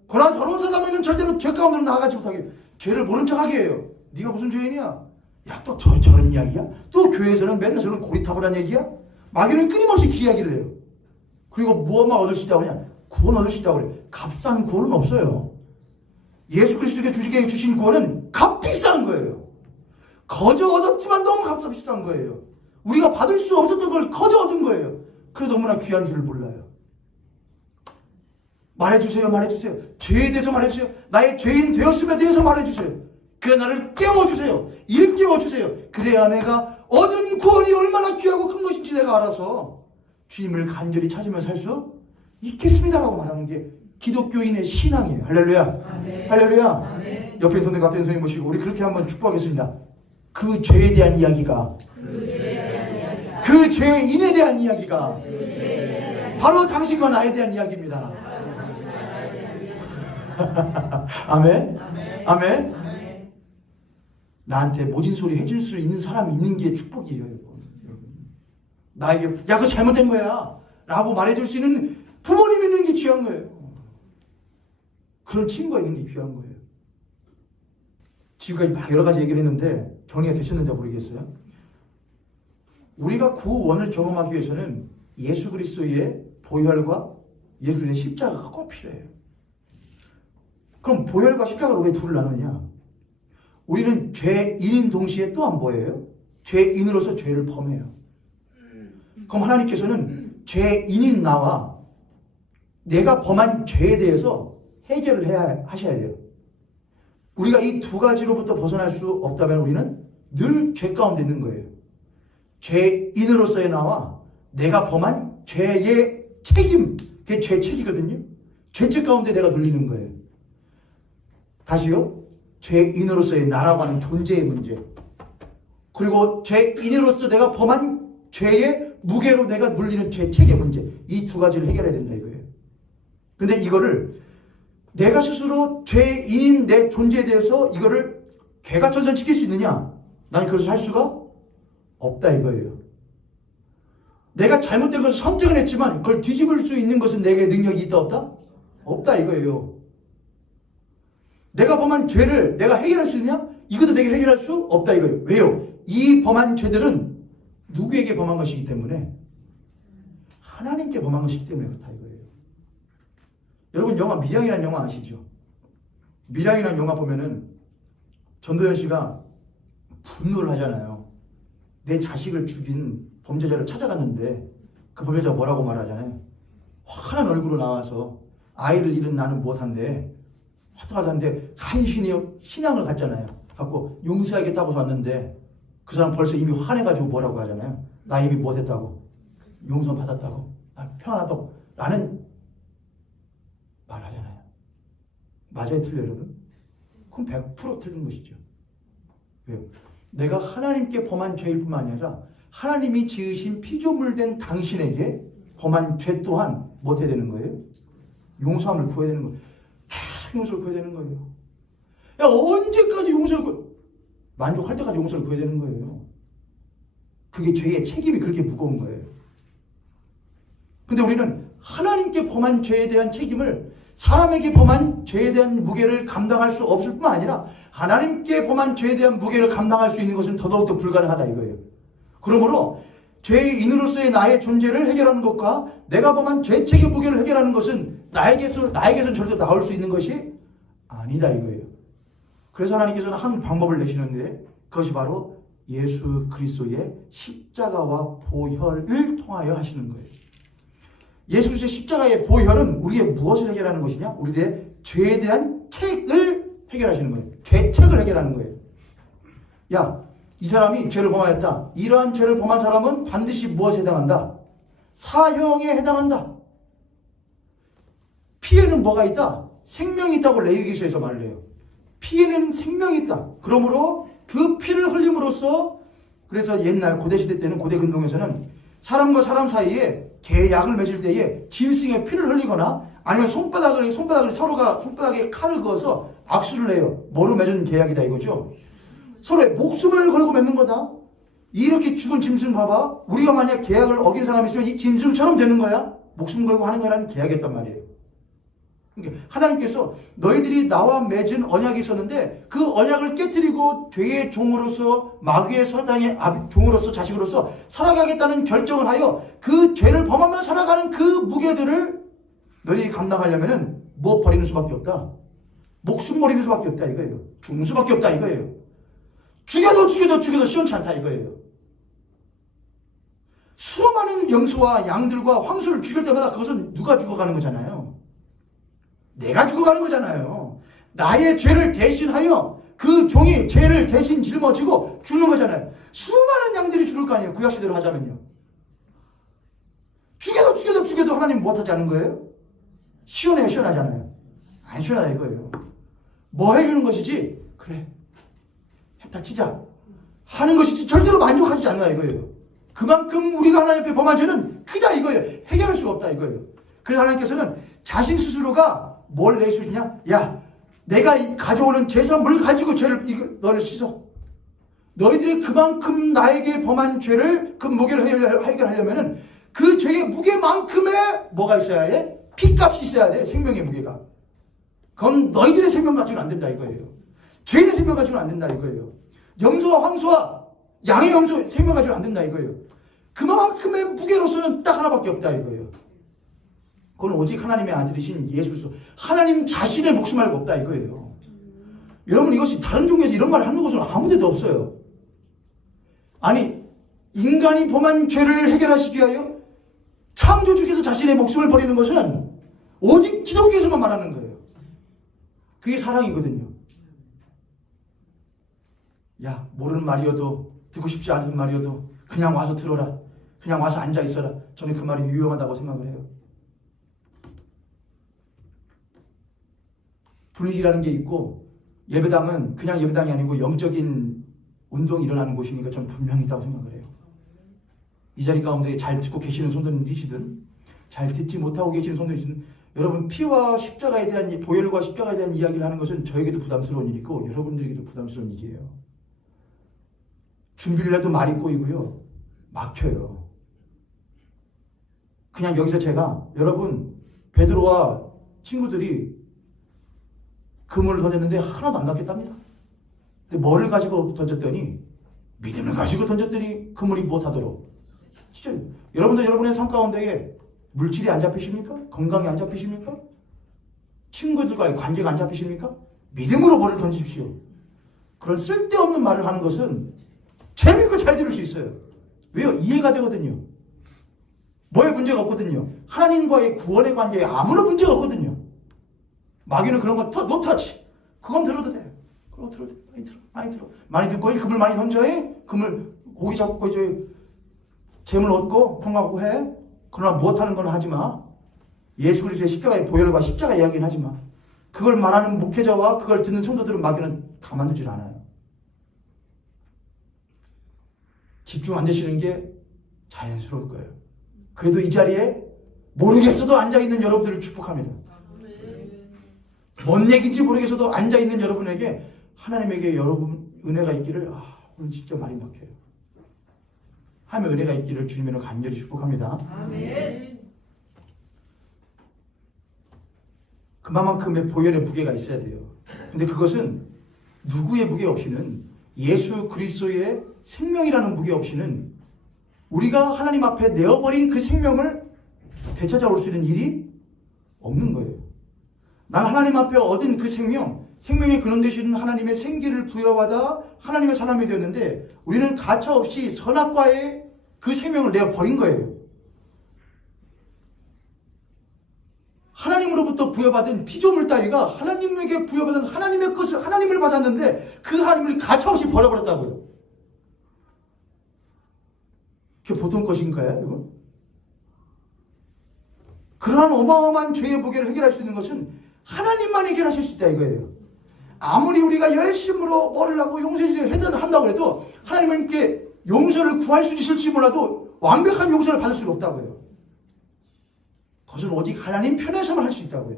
그러나 더러운 사람에는 절대로 죄 가운데로 나아가지 못하게, 죄를 모른 척하게 해요. 네가 무슨 죄인이야? 야, 또 저런 이야기야? 또 교회에서는 맨날 저런 고리타불 한 얘기야? 마귀는 끊임없이 그 이야기를 해요. 그리고 무엇만 얻을 수 있다고 하냐? 구원 얻을 수 있다고 그래. 값싼 구원은 없어요. 예수 그리스도께 주신 구원은 값비싼 거예요. 거저 얻었지만 너무 값이 비싼 거예요. 우리가 받을 수 없었던 걸 거저 얻은 거예요. 그래도 너무나 귀한 줄 몰라요. 말해주세요. 말해주세요. 죄에 대해서 말해주세요. 나의 죄인 되었음에 대해서 말해주세요. 그래, 나를 깨워주세요. 일깨워주세요. 그래야 내가 얻은 구원이 얼마나 귀하고 큰 것인지 내가 알아서 주님을 간절히 찾으며 살 수 있겠습니다라고 말하는 게 기독교인의 신앙이에요. 할렐루야. 아멘. 할렐루야. 아멘. 옆에 손에 같은 손님 모시고 우리 그렇게 한번 축복하겠습니다. 그 죄에 대한 이야기가, 그 죄인에 대한 이야기가 바로 당신과 나에 대한 이야기입니다. 아멘. 아멘. 나한테 모진 소리 해줄 수 있는 사람이 있는 게 축복이에요. 나에게 야, 그거 잘못된 거야 라고 말해줄 수 있는 부모님이 있는 게 귀한 거예요. 그런 친구가 있는 게 귀한 거예요. 지금까지 막 여러 가지 얘기를 했는데 정리가 되셨는지 모르겠어요. 우리가 구원을 경험하기 위해서는 예수 그리스도의 보혈과 예수 그리스도의 십자가가 꼭 필요해요. 그럼 보혈과 십자가로 왜 둘을 나누냐? 우리는 죄인인 동시에 또한 뭐예요? 죄인으로서 죄를 범해요. 그럼 하나님께서는 죄인인 나와 내가 범한 죄에 대해서 해결을 해야 하셔야 돼요. 우리가 이 두 가지로부터 벗어날 수 없다면 우리는 늘 죄 가운데 있는 거예요. 죄인으로서의 나와 내가 범한 죄의 책임, 그게 죄책이거든요. 죄책 가운데 내가 눌리는 거예요. 다시요. 죄인으로서의 나라고 하는 존재의 문제, 그리고 죄인으로서 내가 범한 죄의 무게로 내가 눌리는 죄책의 문제, 이 두 가지를 해결해야 된다 이거예요. 근데 이거를 내가 스스로 죄인인 내 존재에 대해서 이거를 개가천선시킬 수 있느냐? 나는 그것을 할 수가 없다 이거예요. 내가 잘못된 것을 선택을 했지만 그걸 뒤집을 수 있는 것은 내게 능력이 있다 없다? 없다 이거예요. 내가 범한 죄를 내가 해결할 수 있느냐? 이것도 내가 해결할 수 없다 이거예요. 왜요? 이 범한 죄들은 누구에게 범한 것이기 때문에? 하나님께 범한 것이기 때문에 그렇다 이거예요. 여러분 영화 밀양이라는 영화 아시죠? 밀양이라는 영화 보면은 전도연 씨가 분노를 하잖아요. 내 자식을 죽인 범죄자를 찾아갔는데 그 범죄자가 뭐라고 말하잖아요. 화난 얼굴로 나와서 아이를 잃은 나는 무엇한데 화통하다는데 간신히 신앙을 갖잖아요. 갖고 용서하겠다고 왔는데 그 사람 벌써 이미 화내가지고 뭐라고 하잖아요. 나 이미 못했다고, 용서 받았다고, 나 편안하다고 라는 말하잖아요. 맞아요, 틀려요, 여러분? 그럼 100% 틀린 것이죠. 왜요? 내가 하나님께 범한 죄일 뿐만 아니라 하나님이 지으신 피조물된 당신에게 범한 죄 또한 뭐 해야 되는 거예요? 용서함을 구해야 되는 거예요. 계속 용서를 구해야 되는 거예요. 야, 언제까지 용서를 만족할 때까지 용서를 구해야 되는 거예요. 그게 죄의 책임이 그렇게 무거운 거예요. 근데 우리는 하나님께 범한 죄에 대한 책임을 사람에게 범한 죄에 대한 무게를 감당할 수 없을 뿐만 아니라 하나님께 범한 죄에 대한 무게를 감당할 수 있는 것은 더더욱더 불가능하다 이거예요. 그러므로 죄인으로서의 나의 존재를 해결하는 것과 내가 범한 죄책의 무게를 해결하는 것은 나에게서는 절대 나올 수 있는 것이 아니다 이거예요. 그래서 하나님께서는 한 방법을 내시는데 그것이 바로 예수 그리스도의 십자가와 보혈을 통하여 하시는 거예요. 예수 그리스도의 십자가의 보혈은 우리의 무엇을 해결하는 것이냐? 우리의 죄에 대한 책을 해결하시는 거예요. 죄책을 해결하는 거예요. 야, 이 사람이 죄를 범하였다. 이러한 죄를 범한 사람은 반드시 무엇에 해당한다? 사형에 해당한다. 피해는 뭐가 있다? 생명이 있다고 레위기서에서 말을 해요. 피에는 생명이 있다. 그러므로 그 피를 흘림으로써, 그래서 옛날 고대시대 때는 고대 근동에서는 사람과 사람 사이에 계약을 맺을 때에 짐승의 피를 흘리거나 아니면 손바닥을 서로가 손바닥에 칼을 그어서 악수를 해요. 뭐로 맺은 계약이다 이거죠. 서로의 목숨을 걸고 맺는 거다. 이렇게 죽은 짐승 봐봐. 우리가 만약 계약을 어긴 사람이 있으면 이 짐승처럼 되는 거야. 목숨 걸고 하는 거라는 계약이었단 말이에요. 그러니까 하나님께서 너희들이 나와 맺은 언약이 있었는데 그 언약을 깨뜨리고 죄의 종으로서 마귀의 사단의 종으로서 자식으로서 살아가겠다는 결정을 하여 그 죄를 범하며 살아가는 그 무게들을 너희들이 감당하려면은 뭐 버리는 수밖에 없다. 목숨 버리는 수밖에 없다 이거예요. 죽는 수밖에 없다 이거예요. 죽여도 시원치 않다 이거예요. 수많은 염소와 양들과 황소를 죽일 때마다 그것은 누가 죽어가는 거잖아요. 내가 죽어가는 거잖아요. 나의 죄를 대신하여 그 종이 죄를 대신 짊어지고 죽는 거잖아요. 수많은 양들이 죽을 거 아니에요. 구약시대로 하자면요. 죽여도 하나님 못하지 않은 거예요? 시원하잖아요. 안 시원하다 이거예요. 뭐 해주는 것이지? 그래, 했다 치자 하는 것이지 절대로 만족하지 않는다 이거예요. 그만큼 우리가 하나님 앞에 범한 죄는 크다 이거예요. 해결할 수가 없다 이거예요. 그래서 하나님께서는 자신 스스로가 뭘 내주시냐? 야, 내가 가져오는 제선물을 가지고 너를 씻어. 너희들이 그만큼 나에게 범한 죄를 그 무게를 해결하려면은 그 죄의 무게만큼의 뭐가 있어야 해? 피값이 있어야 돼. 생명의 무게가. 그건 너희들의 생명 가지고는 안 된다 이거예요. 죄의 생명 가지고는 안 된다 이거예요. 염소와 황소와 양의 염소 생명 가지고는 안 된다 이거예요. 그만큼의 무게로서는 딱 하나밖에 없다 이거예요. 그건 오직 하나님의 아들이신 예수 그리스도, 하나님 자신의 목숨 말고 없다 이거예요. 여러분 이것이 다른 종교에서 이런 말을 하는 곳은 아무 데도 없어요. 아니 인간이 범한 죄를 해결하시기 위하여 창조주께서 자신의 목숨을 버리는 것은 오직 기독교에서만 말하는 거예요. 그게 사랑이거든요. 야, 모르는 말이어도 듣고 싶지 않은 말이어도 그냥 와서 들어라. 그냥 와서 앉아 있어라. 저는 그 말이 유용하다고 생각을 해요. 분위기라는 게 있고 예배당은 그냥 예배당이 아니고 영적인 운동이 일어나는 곳이니까 저는 분명히 있다고 생각을 해요. 이 자리 가운데 잘 듣고 계시는 손들이시든 잘 듣지 못하고 계시는 손들이시든 여러분 피와 십자가에 대한 보혈과 십자가에 대한 이야기를 하는 것은 저에게도 부담스러운 일이고 여러분들에게도 부담스러운 일이에요. 준비를 해도 말이 꼬이고요. 막혀요. 그냥 여기서 제가 여러분 베드로와 친구들이 그물을 던졌는데 하나도 안 낚였답니다. 근데 뭐를 가지고 던졌더니 믿음을 가지고 던졌더니 그물이 못하도록. 진짜 여러분도 여러분의 삶 가운데에 물질이 안 잡히십니까? 건강이 안 잡히십니까? 친구들과의 관계가 안 잡히십니까? 믿음으로 뭐를 던지십시오. 그런 쓸데없는 말을 하는 것은 재밌고 잘 들을 수 있어요. 왜요? 이해가 되거든요. 뭐에 문제가 없거든요. 하나님과의 구원의 관계에 아무런 문제가 없거든요. 마귀는 그런 거 노 터치. 그건 들어도 돼. 그거 들어도 돼. 많이 들어. 많이 듣고 그물 많이 던져해. 그물 고기 잡고 이제 재물 얻고 평강하고 해. 그러나 못하는 건 하지 마. 예수 그리스도의 십자가의 보혈과 십자가 이야기는 하지 마. 그걸 말하는 목회자와 그걸 듣는 성도들은 마귀는 가만두질 않아요. 집중 안 되시는 게 자연스러울 거예요. 그래도 이 자리에 모르겠어도 앉아있는 여러분들을 축복합니다. 뭔 얘기인지 모르겠어도 앉아있는 여러분에게 하나님에게 여러분 은혜가 있기를 오늘 진짜 말이 막혀요. 하나님의 은혜가 있기를 주님으로 간절히 축복합니다. 아멘. 그만큼의 보혈의 무게가 있어야 돼요. 근데 그것은 누구의 무게 없이는 예수 그리스도의 생명이라는 무게 없이는 우리가 하나님 앞에 내어버린 그 생명을 되찾아올 수 있는 일이 없는 거예요. 난 하나님 앞에 얻은 그 생명의 근원 되시는 하나님의 생기를 부여받아 하나님의 사람이 되었는데 우리는 가차없이 선악과의 그 생명을 내어버린 거예요. 하나님으로부터 부여받은 피조물 따위가 하나님에게 부여받은 하나님의 것을 하나님을 받았는데 그 하나님을 가차없이 버려버렸다고요. 그게 보통 것인가요, 여러분? 그러한 어마어마한 죄의 무게를 해결할 수 있는 것은 하나님만 해결하실 수 있다 이거예요. 아무리 우리가 열심으로 뭐를 하고 용서해 한다고 해도 하나님께 용서를 구할 수 있을지 몰라도 완벽한 용서를 받을 수가 없다고요. 그것은 오직 하나님 편에서만 할 수 있다고요.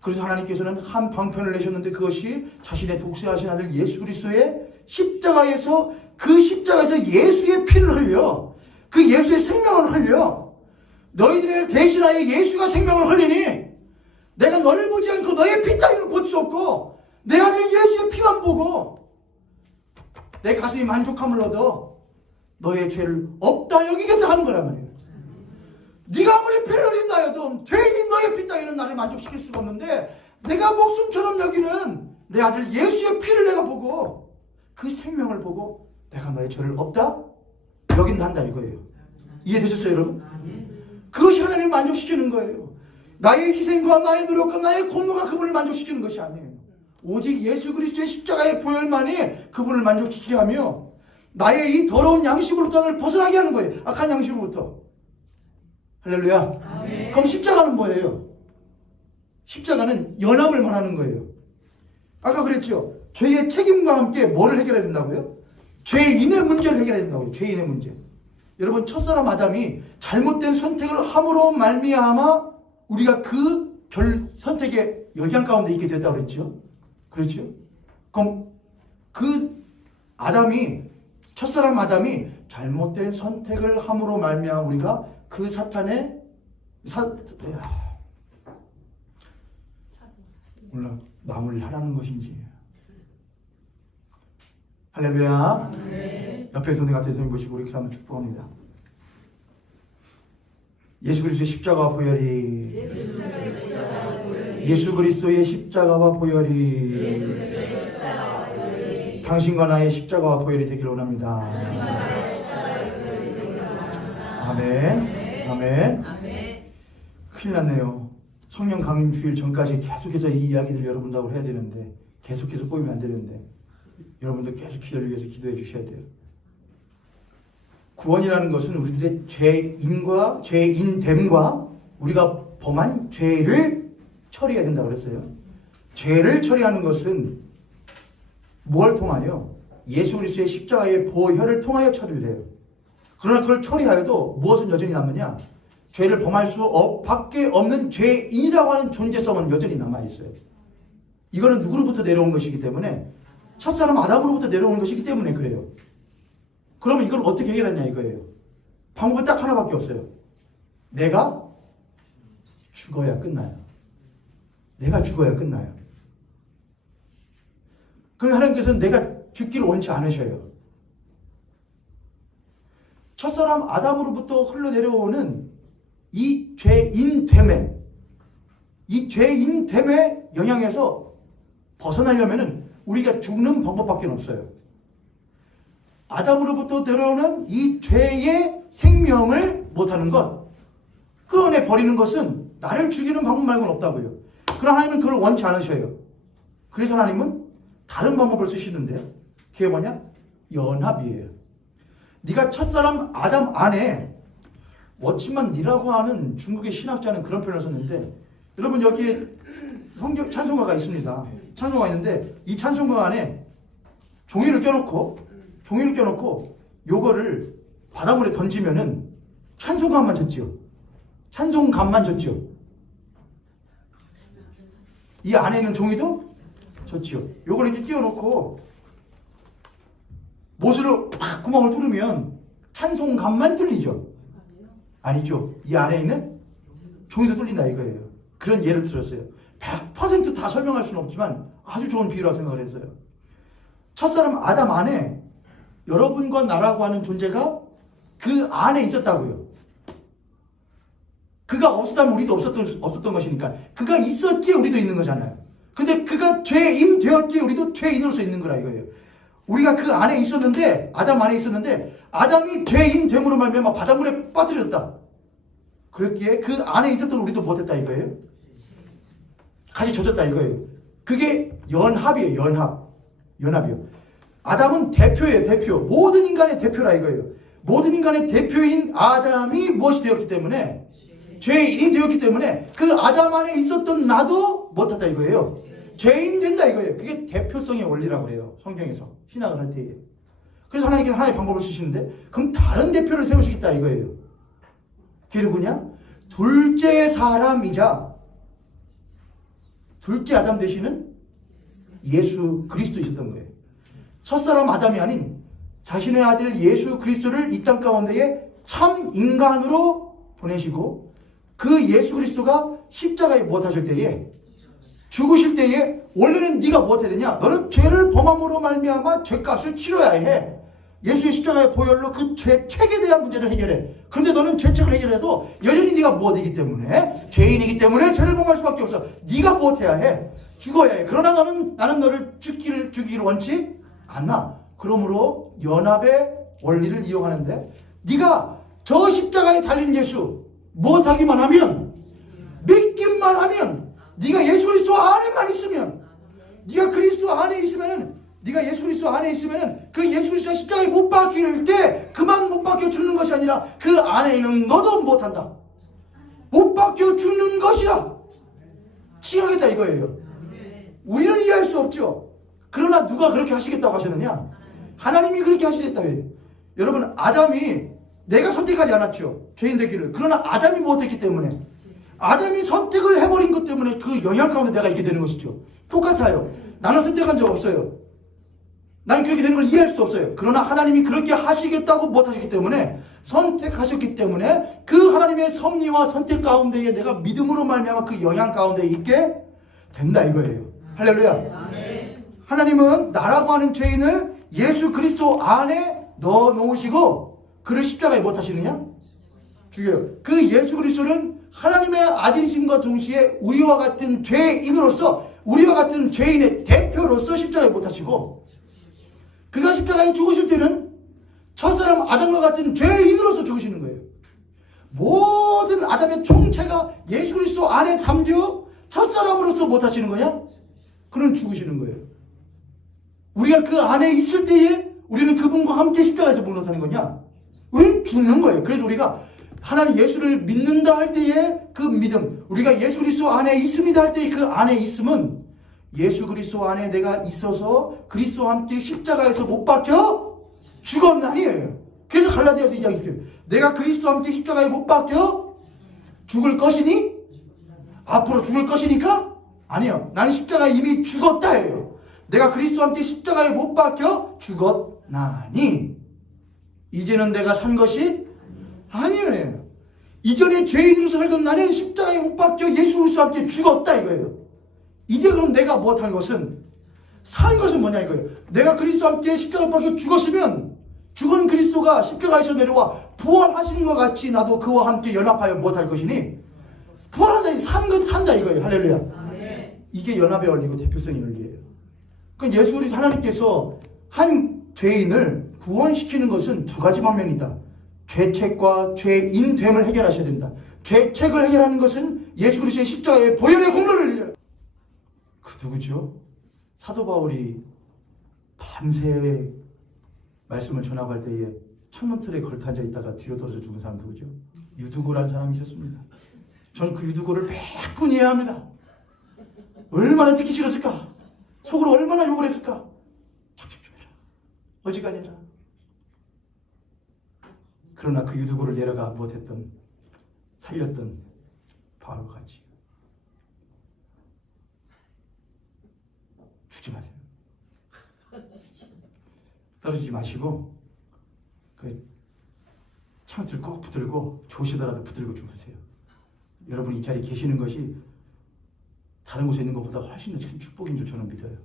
그래서 하나님께서는 한 방편을 내셨는데 그것이 자신의 독생하신 아들 예수 그리스도의 십자가에서 그 십자가에서 예수의 피를 흘려 그 예수의 생명을 흘려 너희들을 대신하여 예수가 생명을 흘리니 내가 너를 보지 않고 너의 피 따위를 볼 수 없고 내 아들 예수의 피만 보고 내 가슴이 만족함을 얻어 너의 죄를 없다 여기겠다 하는 거란 말이에요. 네가 아무리 피를 흘린다 해도 죄인 너의 피 따위는 나를 만족시킬 수가 없는데 내가 목숨처럼 여기는 내 아들 예수의 피를 내가 보고 그 생명을 보고 내가 너의 죄를 없다 여긴다 이거예요. 이해되셨어요 여러분? 그것이 하나님을 만족시키는 거예요. 나의 희생과 나의 노력과 나의 공로가 그분을 만족시키는 것이 아니에요. 오직 예수 그리스도의 십자가의 보혈만이 그분을 만족시키게 하며 나의 이 더러운 양심으로부터 나를 벗어나게 하는 거예요. 악한 양심으로부터. 할렐루야. 아멘. 그럼 십자가는 뭐예요? 십자가는 연합을 말하는 거예요. 아까 그랬죠. 죄의 책임과 함께 뭐를 해결해야 된다고요? 죄인의 문제를 해결해야 된다고요. 죄인의 문제. 여러분 첫사람 아담이 잘못된 선택을 함으로 말미암아 우리가 그 선택의 영향 가운데 있게 됐다고 그랬죠. 그렇죠? 그럼 그 첫사람 아담이 잘못된 선택을 함으로 말미암아 우리가 그 사탄의 몰라 마무리를 하라는 것인지. 할렐루야. 네. 옆에 손에 같은 손을 보시고 이렇게 한번 축복합니다. 예수 그리스도의 십자가와 보혈이 예수 그리스도의 십자가와 보혈이 당신과 나의 십자가와 보혈이 되기를 원합니다. 아멘. 아멘. 큰일 났네요. 성령 강림 주일 전까지 계속해서 이 이야기들 여러분하고 해야 되는데, 계속해서 꼬이면 안 되는데, 여러분들 계속 기도를 위해서 기도해 주셔야 돼요. 구원이라는 것은 우리들의 죄인됨과 우리가 범한 죄를 처리해야 된다고 그랬어요. 죄를 처리하는 것은 뭘 통하여? 예수 그리스도의 십자가의 보혈을 통하여 처리를 해요. 그러나 그걸 처리하여도 무엇은 여전히 남느냐? 죄를 범할 수 밖에 없는 죄인이라고 하는 존재성은 여전히 남아있어요. 이거는 누구로부터 내려온 것이기 때문에, 첫사람 아담으로부터 내려온 것이기 때문에 그래요. 그러면 이걸 어떻게 해결하냐 이거예요. 방법은 딱 하나밖에 없어요. 내가 죽어야 끝나요. 내가 죽어야 끝나요. 그럼 하나님께서는 내가 죽기를 원치 않으셔요. 첫사람 아담으로부터 흘러내려오는 이 죄인됨의 영향에서 벗어나려면 우리가 죽는 방법밖에 없어요. 아담으로부터 들어오는 이 죄의 생명을 못하는 것, 끌어내 버리는 것은 나를 죽이는 방법 말고는 없다고요. 그러나 하나님은 그걸 원치 않으셔요. 그래서 하나님은 다른 방법을 쓰시는데, 그게 뭐냐? 연합이에요. 네가 첫사람 아담 안에 워치만 니라고 하는 중국의 신학자는 그런 표현을 썼는데, 여러분 여기에 성경 찬송가가 있습니다. 찬송가 있는데 이 찬송가 안에 종이를 껴놓고 요거를 바닷물에 던지면은 찬송가만 젖지요. 찬송가만 젖지요. 이 안에 있는 종이도 젖지요. 요거를 이렇게 끼워놓고 못으로 팍 구멍을 뚫으면 찬송가만 뚫리죠. 아니죠. 이 안에 있는 종이도 뚫린다 이거예요. 그런 예를 들었어요. 100% 다 설명할 수는 없지만 아주 좋은 비유라고 생각을 했어요. 첫사람 아담 안에 여러분과 나라고 하는 존재가 그 안에 있었다고요. 그가 없었다면 우리도 없었던 것이니까, 그가 있었기에 우리도 있는 거잖아요. 근데 그가 죄인 되었기에 우리도 죄인으로서 있는 거라 이거예요. 우리가 그 안에 있었는데, 아담 안에 있었는데, 아담이 죄인 됨으로 말미암아 바닷물에 빠뜨렸다. 그랬기에 그 안에 있었던 우리도 못했다 이거예요. 같이 젖었다 이거예요. 그게 연합이에요. 연합이요. 아담은 대표예요. 대표. 모든 인간의 대표라 이거예요. 모든 인간의 대표인 아담이 무엇이 되었기 때문에, 죄인이 되었기 때문에 그 아담 안에 있었던 나도 못했다 이거예요. 죄인 된다 이거예요. 그게 대표성의 원리라고 그래요. 성경에서 신학을 할 때에. 그래서 하나님께서 하나의 방법을 쓰시는데, 그럼 다른 대표를 세우시겠다 이거예요. 그게 누구냐? 둘째 사람이자 둘째 아담 되시는 예수 그리스도이셨던 거예요. 첫사람 아담이 아닌 자신의 아들 예수 그리스도를 이 땅 가운데에 참 인간으로 보내시고, 그 예수 그리스도가 십자가에 못 하실 때에, 죽으실 때에 원래는 네가 뭐 해야 되냐? 너는 죄를 범함으로 말미암아 죄값을 치러야 해. 예수의 십자가의 보혈로 그 죄책에 대한 문제를 해결해. 그런데 너는 죄책을 해결해도 여전히 네가 무엇이기 때문에, 죄인이기 때문에 죄를 범할 수밖에 없어. 네가 무엇해야 해? 죽어야 해. 그러나 나는 너를 죽이기를 원치 않아. 그러므로 연합의 원리를 이용하는데, 네가 저 십자가에 달린 예수 무엇하기만 하면, 믿기만 하면, 네가 예수 그리스도 안에만 있으면, 네가 그리스도 안에 있으면은, 네가 예수 그리스도 안에 있으면은 그 예수 그리스도가 십자가에 못 박힐 때 그만 못 박혀 죽는 것이 아니라 그 안에 있는 너도 못한다. 못 박혀 죽는 것이라 칭하겠다 이거예요. 우리는 이해할 수 없죠. 그러나 누가 그렇게 하시겠다고 하셨느냐? 하나님이 그렇게 하시겠다고요. 여러분, 아담이 내가 선택하지 않았죠. 죄인 되기를. 그러나 아담이 못했기 때문에, 아담이 선택을 해버린 것 때문에 그 영향 가운데 내가 있게 되는 것이죠. 똑같아요. 나는 선택한 적 없어요. 난 그렇게 되는 걸 이해할 수 없어요. 그러나 하나님이 그렇게 하시겠다고 못하셨기 때문에, 선택하셨기 때문에 그 하나님의 섭리와 선택 가운데에 내가 믿음으로 말미암아 그 영향 가운데 있게 된다 이거예요. 할렐루야. 하나님은 나라고 하는 죄인을 예수 그리스도 안에 넣어 놓으시고 그를 십자가에 못 하시느냐? 죽여요. 그 예수 그리스도는 하나님의 아들이심과 동시에 우리와 같은 죄인으로서, 우리와 같은 죄인의 대표로서 십자가에 못 하시고, 그가 십자가에 죽으실 때는 첫사람 아담과 같은 죄인으로서 죽으시는 거예요. 모든 아담의 총체가 예수 그리스도 안에 담겨 첫사람으로서 못 하시는 거냐? 그는 죽으시는 거예요. 우리가 그 안에 있을 때에 우리는 그분과 함께 십자가에서 못 하는 거냐? 우리는 죽는 거예요. 그래서 우리가 하나님 예수를 믿는다 할 때에 그 믿음, 우리가 예수 그리스도 안에 있습니다 할 때에 그 안에 있음은 예수 그리스도 안에 내가 있어서 그리스도와 함께 십자가에서 못 박혀 죽었나니에요. 그래서 갈라디아서 2장 20절 내가 그리스도와 함께 십자가에 못 박혀 죽을 것이니 앞으로 죽을 것이니까 아니요. 나는 십자가에 이미 죽었다예요. 내가 그리스도와 함께 십자가에 못 박혀 죽었나니 이제는 내가 산 것이 아니에요. 이전에 죄인으로서 살던 나는 십자가에 못 박혀 예수 그리스도와 함께 죽었다 이거예요. 이제 그럼 내가 못할 것은 산 것은 뭐냐 이거예요. 내가 그리스도와 함께 십자가에 못 박혀 죽었으면 죽은 그리스도가 십자가에서 내려와 부활하시는 것 같이 나도 그와 함께 연합하여 못할 것이니 부활한 자니 산다 이거예요. 할렐루야. 아멘. 이게 연합의 원리고 대표성의 원리예요. 그러니까 예수 그리스도 하나님께서 한 죄인을 구원시키는 것은 두 가지 방면이다. 죄책과 죄인됨을 해결하셔야 된다. 죄책을 해결하는 것은 예수 그리스도의 십자가의 보혈의 공로를 그 누구죠? 사도 바울이 밤새 말씀을 전하고 할 때에 창문틀에 걸터앉아 있다가 뒤로 떨어져 죽은 사람 누구죠? 유두고라는 사람이 있었습니다. 저는 그 유두고를 100분 이해합니다. 얼마나 듣기 싫었을까? 속으로 얼마나 욕을 했을까? 작작 좀 해라. 어지간해라. 그러나 그 유두고를 내려가 못했던 살렸던 바울과 같이 죽지 마세요. 떨어지지 마시고 그 창틀 꼭 붙들고 조시더라도 붙들고 주무세요. 여러분 이 자리에 계시는 것이 다른 곳에 있는 것보다 훨씬 더 큰 축복인 줄 저는 믿어요.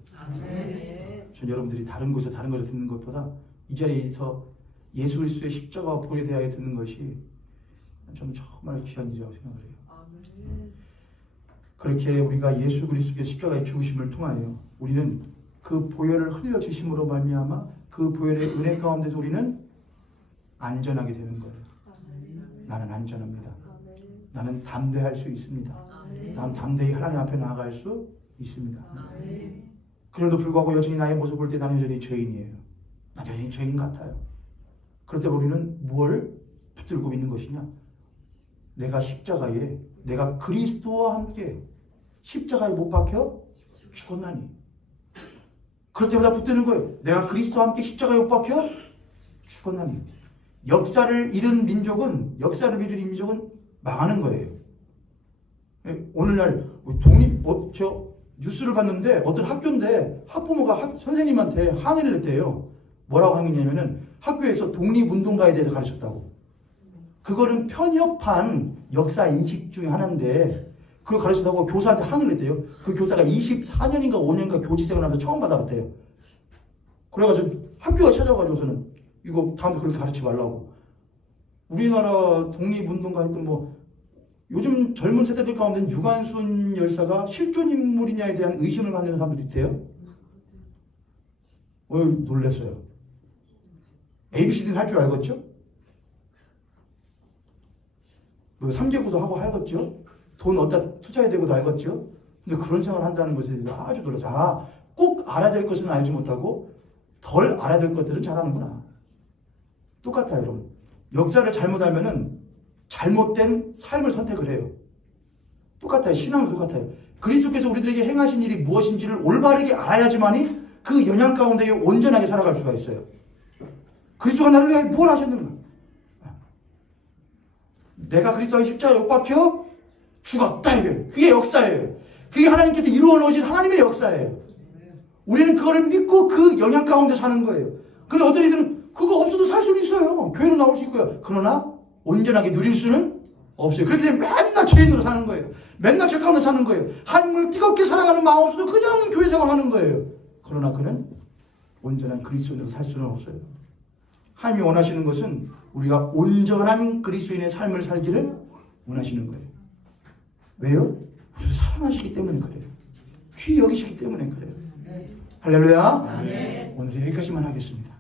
전 여러분들이 다른 곳에 다른 것을 듣는 것보다 이 자리에서 예수 그리스도의 십자가와 보혈에 대하여 듣는 것이 저는 정말 귀한 일이라고 생각을 해요. 그렇게 우리가 예수 그리스도의 십자가의 죽으심을 통하여 우리는 그 보혈을 흘려주심으로 말미암아 그 보혈의 은혜 가운데서 우리는 안전하게 되는 거예요. 나는 안전합니다. 나는 담대할 수 있습니다. 나는 담대히 하나님 앞에 나아갈 수 있습니다. 그럼에도 불구하고 여전히 나의 모습을 볼 때 나는 여전히 죄인이에요. 난 여전히 죄인 같아요. 그럴 때 우리는 무엇을 붙들고 있는 것이냐? 내가 십자가에 내가 그리스도와 함께 십자가에 못 박혀 죽었나니. 그럴 때마다 붙드는 거예요. 내가 그리스도와 함께 십자가에 못 박혀 죽었나니. 역사를 잃은 민족은 망하는 거예요. 오늘날 저 뉴스를 봤는데 어떤 학교인데 학부모가 선생님한테 항의를 했대요. 뭐라고 항의냐면은 학교에서 독립운동가에 대해서 가르쳤다고. 그거는 편협한 역사 인식 중에 하나인데 그걸 가르치다고 교사한테 항의를 했대요. 그 교사가 24년인가 5년인가 교직생을 하면서 처음 받아봤대요. 그래가지고 학교가 찾아가지고서는 이거 다음에 그렇게 가르치지 말라고. 우리나라 독립운동가 했던 요즘 젊은 세대들 가운데는 유관순 열사가 실존 인물이냐에 대한 의심을 갖는 사람들이 있대요. 놀랐어요. ABCD는 할 줄 알겠죠? 3개구도 하고 알겠죠? 돈 어디다 투자해야 되고도 알겠죠? 근데 그런 생각을 한다는 것에 대해서 아주 놀라서 꼭 알아야 될 것은 알지 못하고 덜 알아야 될 것들은 잘하는구나. 똑같아요, 여러분. 역사를 잘못 알면은 잘못된 삶을 선택을 해요. 똑같아요. 신앙도 똑같아요. 그리스도께서 우리들에게 행하신 일이 무엇인지를 올바르게 알아야지만이 그 영향 가운데 온전하게 살아갈 수가 있어요. 그리스도가 나를 위해 뭘 하셨는가? 내가 그리스도의 십자가에 못 박혀 죽었다. 그게 역사예요. 그게 하나님께서 이루어 놓으신 하나님의 역사예요. 우리는 그거를 믿고 그 영향 가운데 사는 거예요. 그런데 어떤 이들은 그거 없어도 살 수는 있어요. 교회는 나올 수 있고요. 그러나 온전하게 누릴 수는 없어요. 그렇기 때문에 맨날 죄인으로 사는 거예요. 맨날 죄 가운데 사는 거예요. 하나님을 뜨겁게 사랑하는 마음 없어도 그냥 교회 생활하는 거예요. 그러나 그는 온전한 그리스도인으로 살 수는 없어요. 하나님이 원하시는 것은 우리가 온전한 그리스도인의 삶을 살기를 원하시는 거예요. 왜요? 우리를 사랑하시기 때문에 그래요. 귀히 여기시기 때문에 그래요. 할렐루야. 오늘 여기까지만 하겠습니다.